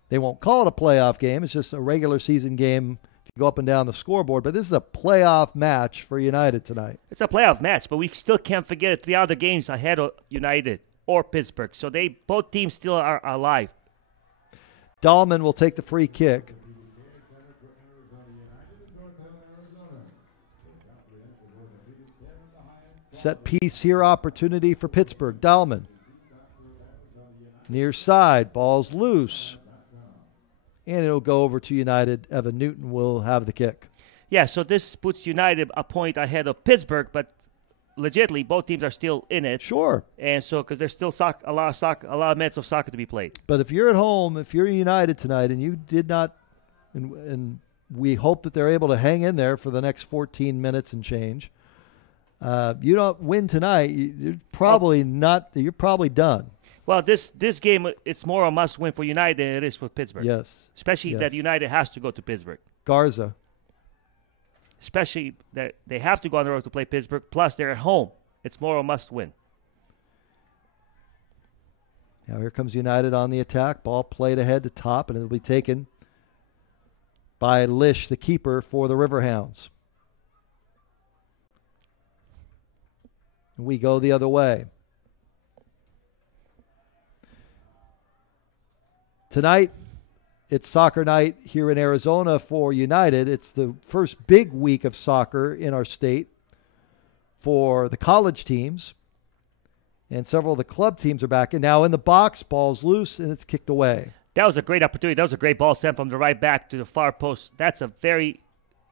They won't call it a playoff game. It's just a regular season game. go up and down the scoreboard, but this is a playoff match for United tonight. It's a playoff match, but we still can't forget it. 3 other games ahead of United or Pittsburgh. So both teams still are alive. Dahlman will take the free kick. Set piece here, opportunity for Pittsburgh. Dahlman. Near side, ball's loose. And it'll go over to United. Evan Newton will have the kick. Yeah, so this puts United a point ahead of Pittsburgh, but legitimately both teams are still in it. Sure. And so because there's still a lot of minutes of soccer to be played. But if you're at home, if you're United tonight and you did not, and we hope that they're able to hang in there for the next 14 minutes and change. You don't win tonight, you're probably You're probably done. Well, this game, it's more a must-win for United than it is for Pittsburgh. Yes. Especially that United has to go to Pittsburgh. Garza. Especially that they have to go on the road to play Pittsburgh, plus they're at home. It's more a must-win. Now here comes United on the attack. Ball played ahead to top, and it'll be taken by Lish, the keeper for the Riverhounds. And we go the other way. Tonight, it's soccer night here in Arizona for United. It's the first big week of soccer in our state for the college teams. And several of the club teams are back. And now in the box, ball's loose, and it's kicked away. That was a great opportunity. That was a great ball sent from the right back to the far post. That's a very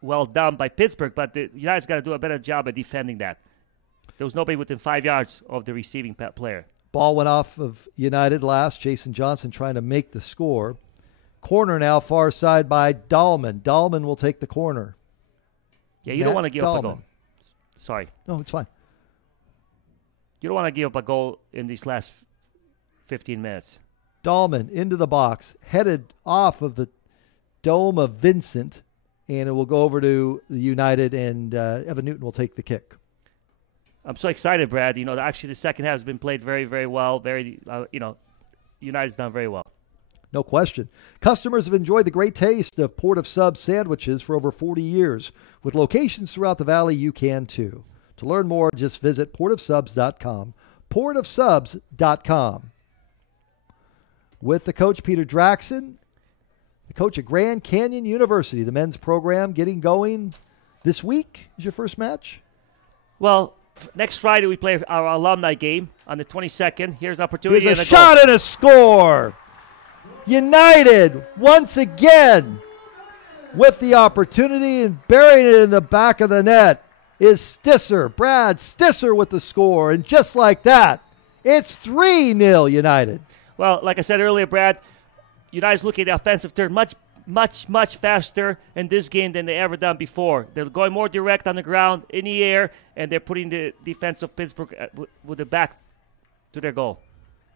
well done by Pittsburgh, but the United's got to do a better job at defending that. There was nobody within 5 yards of the receiving player. Ball went off of United last. Jason Johnson trying to make the score. Corner now far side by Dahlman. Dahlman will take the corner. Yeah, you don't want to give up a goal. Sorry. No, it's fine. You don't want to give up a goal in these last 15 minutes. Dahlman into the box, headed off of the dome of Vincent, and it will go over to the United, and Evan Newton will take the kick. I'm so excited, Brad. Actually the second half has been played very, very well. United's done very well. No question. Customers have enjoyed the great taste of Port of Subs sandwiches for over 40 years. With locations throughout the valley, you can too. To learn more, just visit portofsubs.com. Portofsubs.com. With the coach, Peter Draxon, the coach at Grand Canyon University, the men's program getting going this week. Is your first match? Well, next Friday we play our alumni game on the 22nd. Here's an opportunity. Here's a shot and a score. United once again with the opportunity, and burying it in the back of the net is Stisser. Brad Stisser with the score. And just like that, it's 3-0 United. Well, like I said earlier, Brad, United's looking at the offensive turn much faster in this game than they ever done before. They're going more direct on the ground, in the air, and they're putting the defense of Pittsburgh with the back to their goal.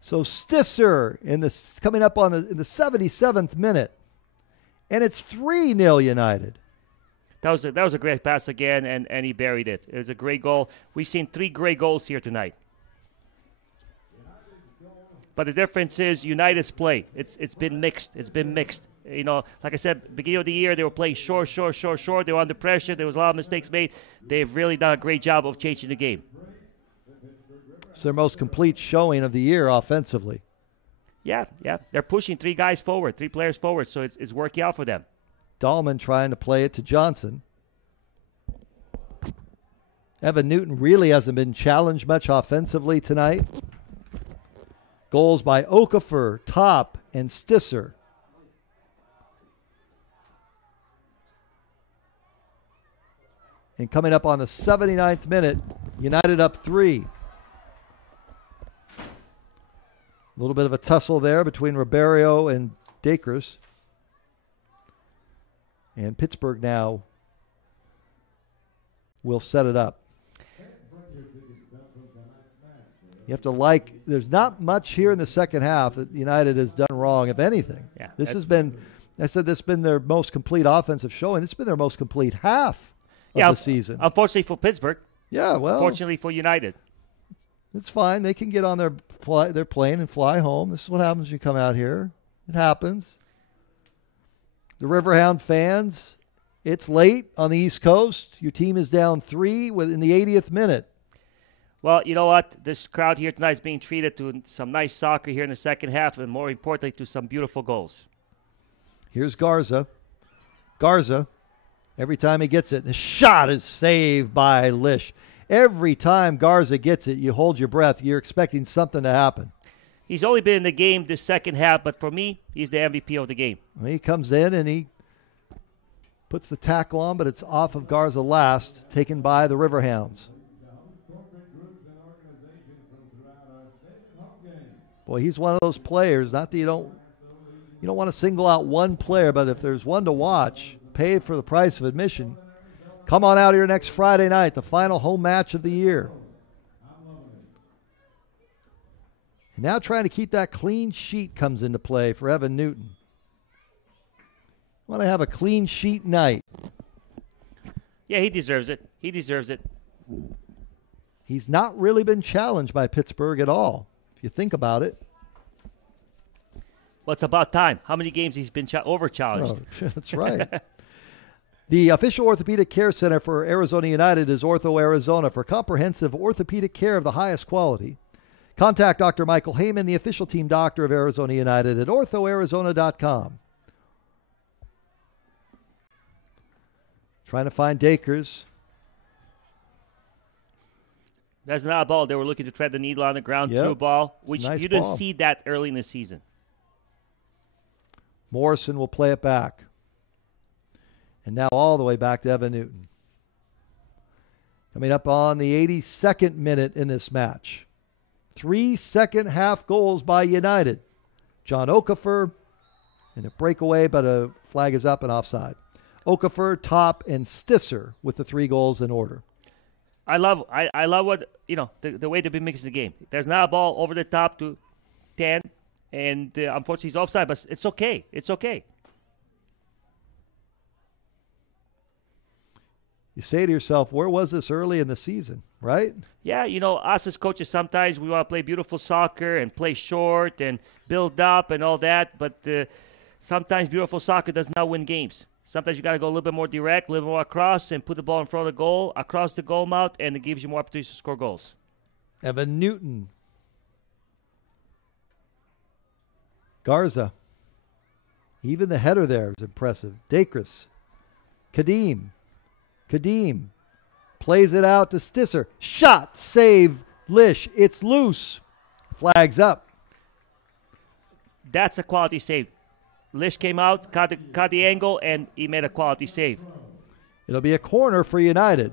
So Stisser coming up in the 77th minute, and it's 3-0 United. That was a great pass again, and he buried it. It was a great goal. We've seen 3 great goals here tonight. But the difference is United's play. It's been mixed. It's been mixed. Like I said, beginning of the year, they were playing short. They were under pressure. There was a lot of mistakes made. They've really done a great job of changing the game. It's their most complete showing of the year offensively. Yeah. They're pushing 3 players forward, so it's working out for them. Dahlman trying to play it to Johnson. Evan Newton really hasn't been challenged much offensively tonight. Goals by Okafor, Top, and Stisser. And coming up on the 79th minute, United up 3. A little bit of a tussle there between Ribeiro and Dakers. And Pittsburgh now will set it up. You have to there's not much here in the second half that United has done wrong, if anything. Yeah, this has been their most complete offensive showing. This has been their most complete half of the season. Unfortunately for Pittsburgh. Yeah, well. Fortunately for United. It's fine. They can get on their plane and fly home. This is what happens when you come out here. It happens. The Riverhound fans It's late on the East Coast. Your team is down 3 in the 80th minute. Well, you know what? This crowd here tonight is being treated to some nice soccer here in the second half, and more importantly, to some beautiful goals. Here's Garza. Garza, every time he gets it, the shot is saved by Lish. Every time Garza gets it, you hold your breath. You're expecting something to happen. He's only been in the game this second half, but for me, he's the MVP of the game. He comes in and he puts the tackle on, but it's off of Garza last, taken by the Riverhounds. Boy, he's one of those players, not that you don't want to single out one player, but if there's one to watch, pay for the price of admission. Come on out here next Friday night, the final home match of the year. And now trying to keep that clean sheet comes into play for Evan Newton. Want to have a clean sheet night. Yeah, he deserves it. He deserves it. He's not really been challenged by Pittsburgh at all, if you think about it. Well, it's about time. How many games he's been over-challenged? Oh, that's right. The official orthopedic care center for Arizona United is Ortho Arizona for comprehensive orthopedic care of the highest quality. Contact Dr. Michael Heyman, the official team doctor of Arizona United, at orthoarizona.com. Trying to find Dakers. That's not a ball. They were looking to thread the needle on the ground through a ball, which nice you didn't ball. see that early in the season. Morrison will play it back. And now all the way back to Evan Newton. Coming up on the 82nd minute in this match. 3 second-half goals by United. John Okafor in a breakaway, but a flag is up and offside. Okafor, Top, and Stisser with the 3 goals in order. I love what, the way they've been mixing the game. There's now a ball over the top to 10, and unfortunately he's offside, but it's okay. It's okay. You say to yourself, where was this early in the season, right? Yeah, us as coaches, sometimes we want to play beautiful soccer and play short and build up and all that, but sometimes beautiful soccer does not win games. Sometimes you got to go a little bit more direct, a little more across, and put the ball in front of the goal, across the goal mouth, and it gives you more opportunities to score goals. Evan Newton. Garza. Even the header there is impressive. Dakris. Kadim plays it out to Stisser. Shot, save, Lish. It's loose. Flags up. That's a quality save. Lish came out, caught the angle, and he made a quality save. It'll be a corner for United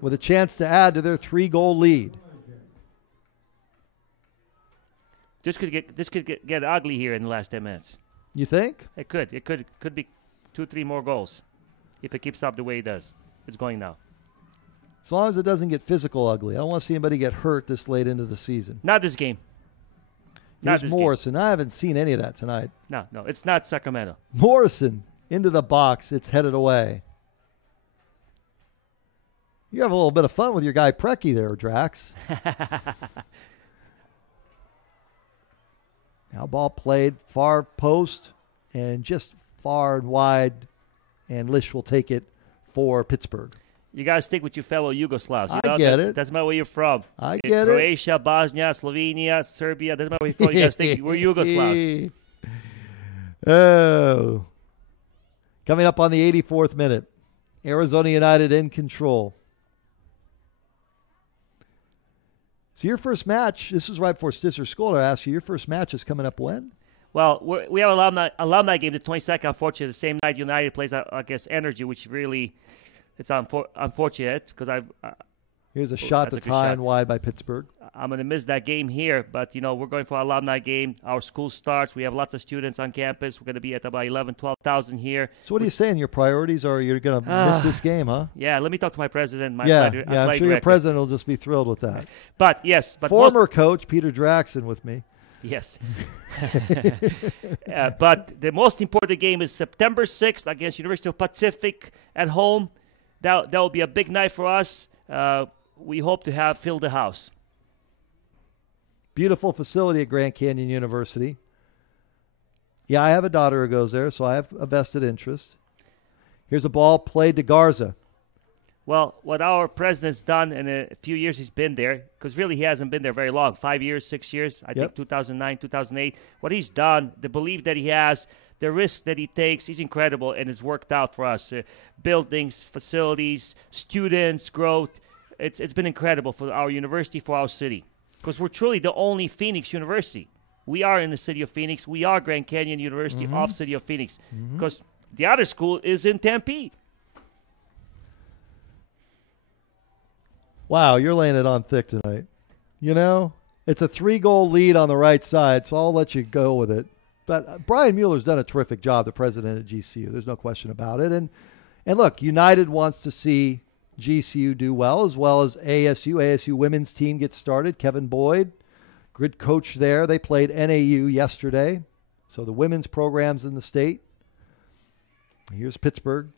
with a chance to add to their 3-goal lead. This could get ugly here in the last 10 minutes. You think? It could. It could be 2-3 more goals if it keeps up the way it does. It's going now. As long as it doesn't get physical ugly. I don't want to see anybody get hurt this late into the season. Not this game. Here's Morrison. I haven't seen any of that tonight. No, it's not Sacramento. Morrison into the box. It's headed away. You have a little bit of fun with your guy Preki there, Drax. Now ball played far post and just far and wide, and Lish will take it for Pittsburgh. You got to stick with your fellow Yugoslavs. I get it. Doesn't matter where you're from. I get it. Croatia, Bosnia, Slovenia, Serbia. Doesn't matter where you're from. You got to stick. We're Yugoslavs. Oh. Coming up on the 84th minute. Arizona United in control. So your first match, this is right before Stisser scored. I asked you, your first match is coming up when? Well, we have alumni game the 22nd. Unfortunately, the same night United plays against Energy, which really it's unfortunate because Here's a shot that's high and wide by Pittsburgh. I'm going to miss that game here, but we're going for our alumni game. Our school starts. We have lots of students on campus. We're going to be at about 12,000 here. So what are you saying? Your priorities are you're going to miss this game, huh? Yeah, let me talk to my president. I'm sure your president will just be thrilled with that. But yes, former coach Peter Draxon with me. Yes. But the most important game is September 6th against University of Pacific at home. That will be a big night for us. We hope to have filled the house. Beautiful facility at Grand Canyon University. Yeah, I have a daughter who goes there, so I have a vested interest. Here's a ball played to Garza. Well, what our president's done in a few years he's been there, because really he hasn't been there very long, 5 years, 6 years, I think 2009, 2008. What he's done, the belief that he has, the risk that he takes, he's incredible, and it's worked out for us. Buildings, facilities, students, growth. It's been incredible for our university, for our city, because we're truly the only Phoenix university. We are in the city of Phoenix. We are Grand Canyon University of City of Phoenix, because the other school is in Tempe. Wow, you're laying it on thick tonight. You know, it's a 3-goal lead on the right side, so I'll let you go with it. But Brian Mueller's done a terrific job, the president at GCU. There's no question about it. And look, United wants to see GCU do well as ASU. ASU women's team gets started. Kevin Boyd, good coach there. They played NAU yesterday. So the women's program's in the state. Here's Pittsburgh.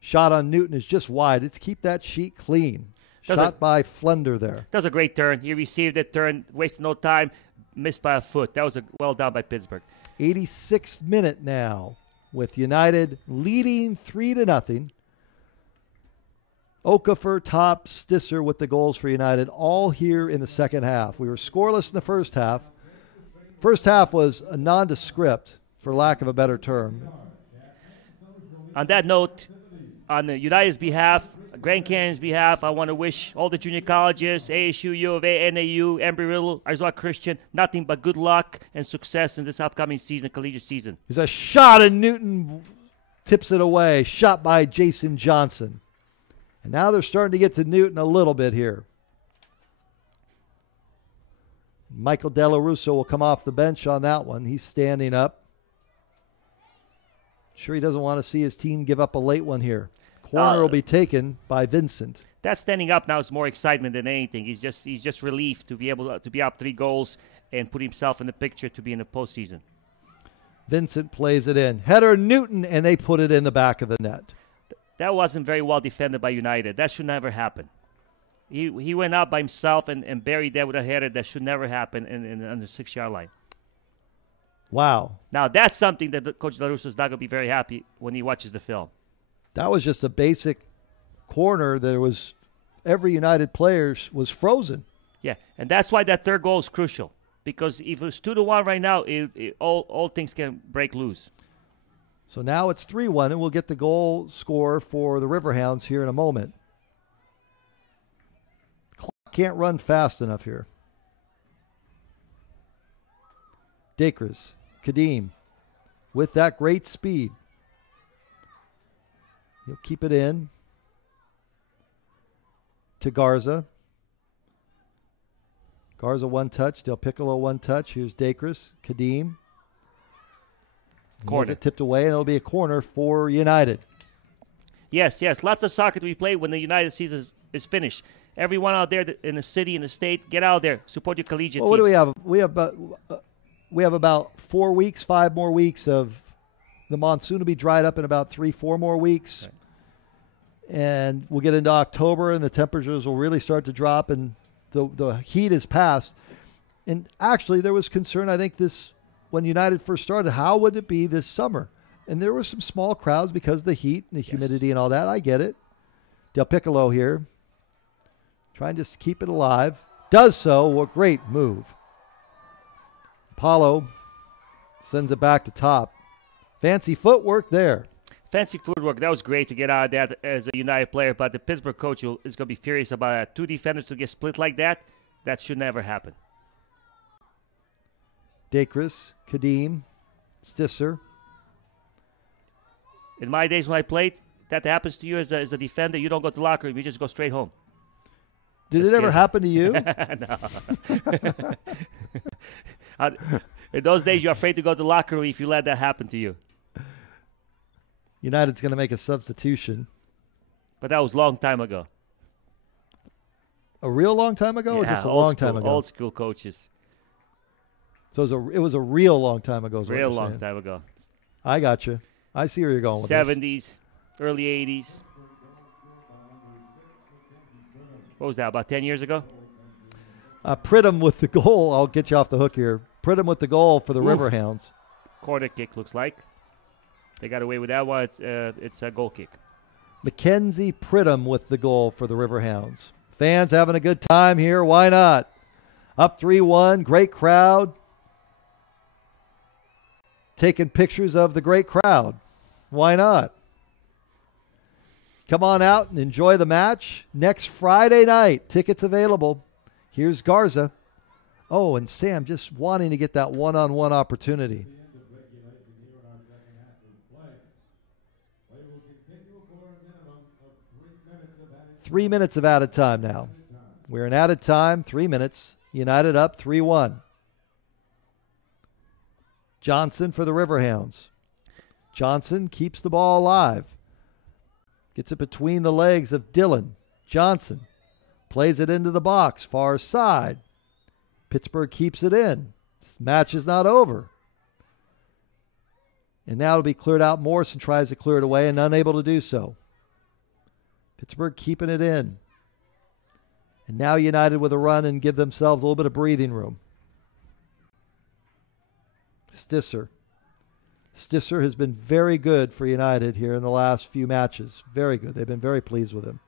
Shot on Newton is just wide. It's keep that sheet clean. Shot by Flender there. That was a great turn. He received it, turn, wasted no time, missed by a foot. That was well done by Pittsburgh. 86th minute now with United leading 3-0. Okafor, Top, Stisser with the goals for United, all here in the second half. We were scoreless in the first half. First half was a nondescript, for lack of a better term. On that note, on the United's behalf, Grand Canyon's behalf, I want to wish all the junior colleges, ASU, U of A, NAU, Embry-Riddle, Arizona Christian, nothing but good luck and success in this upcoming season, collegiate season. There's a shot, and Newton tips it away. Shot by Jason Johnson. And now they're starting to get to Newton a little bit here. Michael De La Russo will come off the bench on that one. He's standing up. Sure, he doesn't want to see his team give up a late one here. Corner will be taken by Vincent. That standing up now is more excitement than anything. He's just relieved to be able to be up 3 goals and put himself in the picture to be in the postseason. Vincent plays it in. Header Newton, and they put it in the back of the net. That wasn't very well defended by United. That should never happen. He went out by himself and buried that with a header. That should never happen on the 6-yard line. Wow. Now, that's something that Coach La Russo is not going to be very happy when he watches the film. That was just a basic corner. There was every United player was frozen. Yeah, and that's why that third goal is crucial. Because if it's 2-1 right now, all things can break loose. So now it's 3-1, and we'll get the goal score for the Riverhounds here in a moment. Clock can't run fast enough here. Dakris, Kadeem, with that great speed. He'll keep it in to Garza. Garza 1 touch. Del Piccolo 1 touch. Here's Dakris, Kadeem. Corner. It tipped away, and it'll be a corner for United. Yes. Lots of soccer to be played when the United season is finished. Everyone out there in the city, in the state, get out there. Support your collegiate team. What do we have? We have about 4 weeks, 5 more weeks of the monsoon will be dried up in about 3-4 more weeks. Right. And we'll get into October, and the temperatures will really start to drop, and the heat is past. And actually, there was concern, I think, when United first started, how would it be this summer? And there were some small crowds because of the heat and the humidity and all that. I get it. Del Piccolo here, trying to keep it alive. Does so. What great move. Paulo sends it back to Top. Fancy footwork there. Fancy footwork. That was great to get out of that as a United player, but the Pittsburgh coach is going to be furious about it. 2 defenders to get split like that. That should never happen. Dakris, Kadeem, Stisser. In my days when I played, that happens to you as a defender. You don't go to the locker room. You just go straight home. Did it ever happen to you? No. In those days, you're afraid to go to the locker room if you let that happen to you. United's going to make a substitution. But that was a long time ago. A real long time ago, or just a long time ago? Old school coaches. So it was a real long time ago. Real long time ago. I got you. I see where you're going with 70s, this. early 80s. What was that, about 10 years ago? Pridham with the goal. I'll get you off the hook here. Pridham with the goal for the Riverhounds. Corner kick, looks like. They got away with that one. It's a goal kick. Mackenzie Pridham with the goal for the Riverhounds. Fans having a good time here. Why not? Up 3-1. Great crowd. Taking pictures of the great crowd. Why not? Come on out and enjoy the match. Next Friday night. Tickets available. Here's Garza. Oh, and Sam just wanting to get that one-on-one opportunity. 3 minutes of added time now. We're in added time, 3 minutes. United up 3-1. Johnson for the Riverhounds. Johnson keeps the ball alive. Gets it between the legs of Dylan. Johnson plays it into the box, far side. Pittsburgh keeps it in. This match is not over. And now it'll be cleared out. Morrison tries to clear it away and unable to do so. Pittsburgh keeping it in. And now United with a run and give themselves a little bit of breathing room. Stisser. Stisser has been very good for United here in the last few matches. Very good. They've been very pleased with him.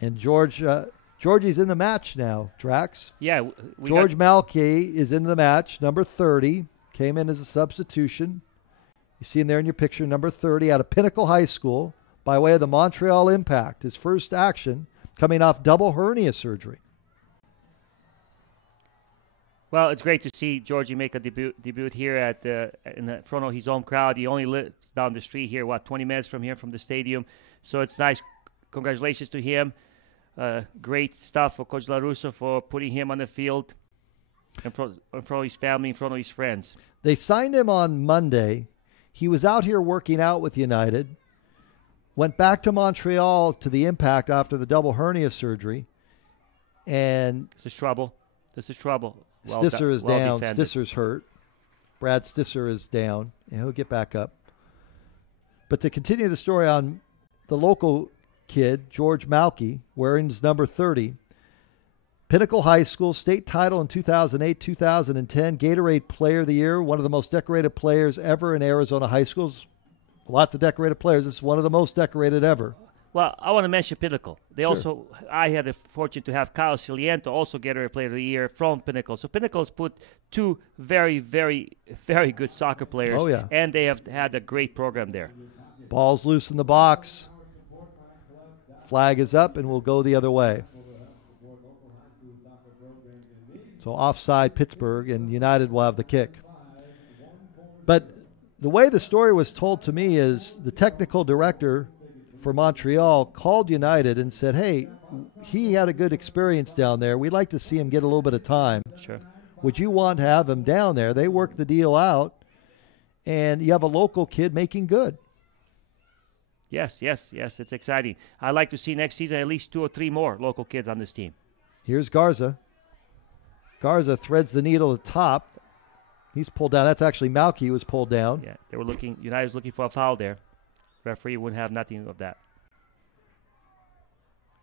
And Georgie's in the match now, Drax. Yeah. George Malkey is in the match, number 30. Came in as a substitution. You see him there in your picture, number 30, out of Pinnacle High School by way of the Montreal Impact. His first action coming off double hernia surgery. Well, it's great to see Georgie make a debut here in front of his home crowd. He only lives down the street here, 20 minutes from here from the stadium. So it's nice. Congratulations to him. Great stuff for Coach LaRusso for putting him on the field in front of his family, in front of his friends. They signed him on Monday. He was out here working out with United, went back to Montreal to the Impact after the double hernia surgery, and This is trouble. Stisser is down. Defended. Stisser's hurt. Brad Stisser is down, and he'll get back up. But to continue the story on the local kid, George Malkey, wearing his number 30, Pinnacle High School state title in 2008, 2010, Gatorade Player of the Year, one of the most decorated players ever in Arizona high schools. Lots of decorated players. This is one of the most decorated ever. Well, I want to mention Pinnacle. Sure. I had the fortune to have Kyle Ciliento, also Gatorade Player of the Year from Pinnacle. So Pinnacle's put two very, very, very good soccer players. Oh, yeah. And they have had a great program there. Ball's loose in the box. Flag is up, and we'll go the other way. So offside Pittsburgh, and United will have the kick. But the way the story was told to me is the technical director for Montreal called United and said, hey, he had a good experience down there. We'd like to see him get a little bit of time. Sure. Would you want to have him down there? They worked the deal out, and you have a local kid making good. Yes, it's exciting. I'd like to see next season at least 2 or 3 more local kids on this team. Here's Garza. Garza threads the needle at the top. He's pulled down. That's actually Malkey who was pulled down. Yeah, United was looking for a foul there. Referee wouldn't have nothing of that.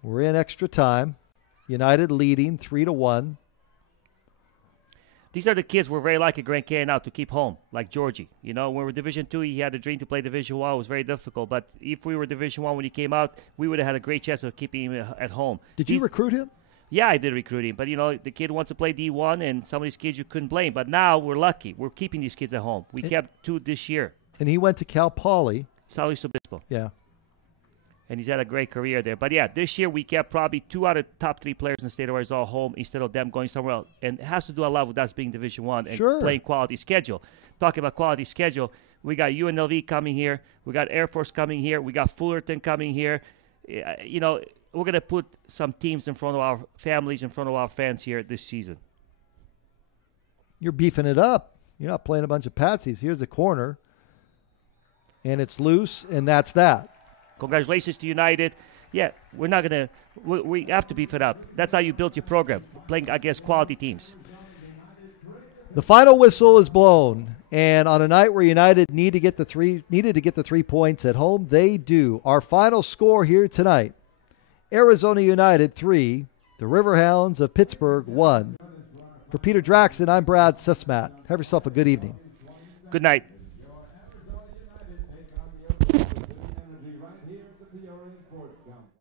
We're in extra time. United leading 3-1. These are the kids we're very lucky Grand Canyon now to keep home, like Georgie. You know, when we were Division II, he had a dream to play Division I. It was very difficult. But if we were Division I when he came out, we would have had a great chance of keeping him at home. Did you recruit him? Yeah, I did recruit him. But, you know, the kid wants to play D1, and some of these kids you couldn't blame. But now we're lucky. We're keeping these kids at home. We kept 2 this year. And he went to Cal Poly. San Luis Obispo. Yeah. And he's had a great career there. But, yeah, this year we kept probably 2 out of top 3 players in the state of Arizona home instead of them going somewhere else. And it has to do a lot with us being Division I and playing quality schedule. Talking about quality schedule, we got UNLV coming here. We got Air Force coming here. We got Fullerton coming here. You know, we're going to put some teams in front of our families, in front of our fans here this season. You're beefing it up. You're not playing a bunch of patsies. Here's the corner. And it's loose, and that's that. Congratulations to United. Yeah, we're not going to – we have to beef it up. That's how you build your program, playing against quality teams. The final whistle is blown, and on a night where United needed to get the 3 points at home, they do. Our final score here tonight, Arizona United 3, the Riverhounds of Pittsburgh 1. For Peter Draxton, I'm Brad Sesmat. Have yourself a good evening. Good night. Your Arizona United take on the Oklahoma City Energy right here at the Peoria Sports Complex.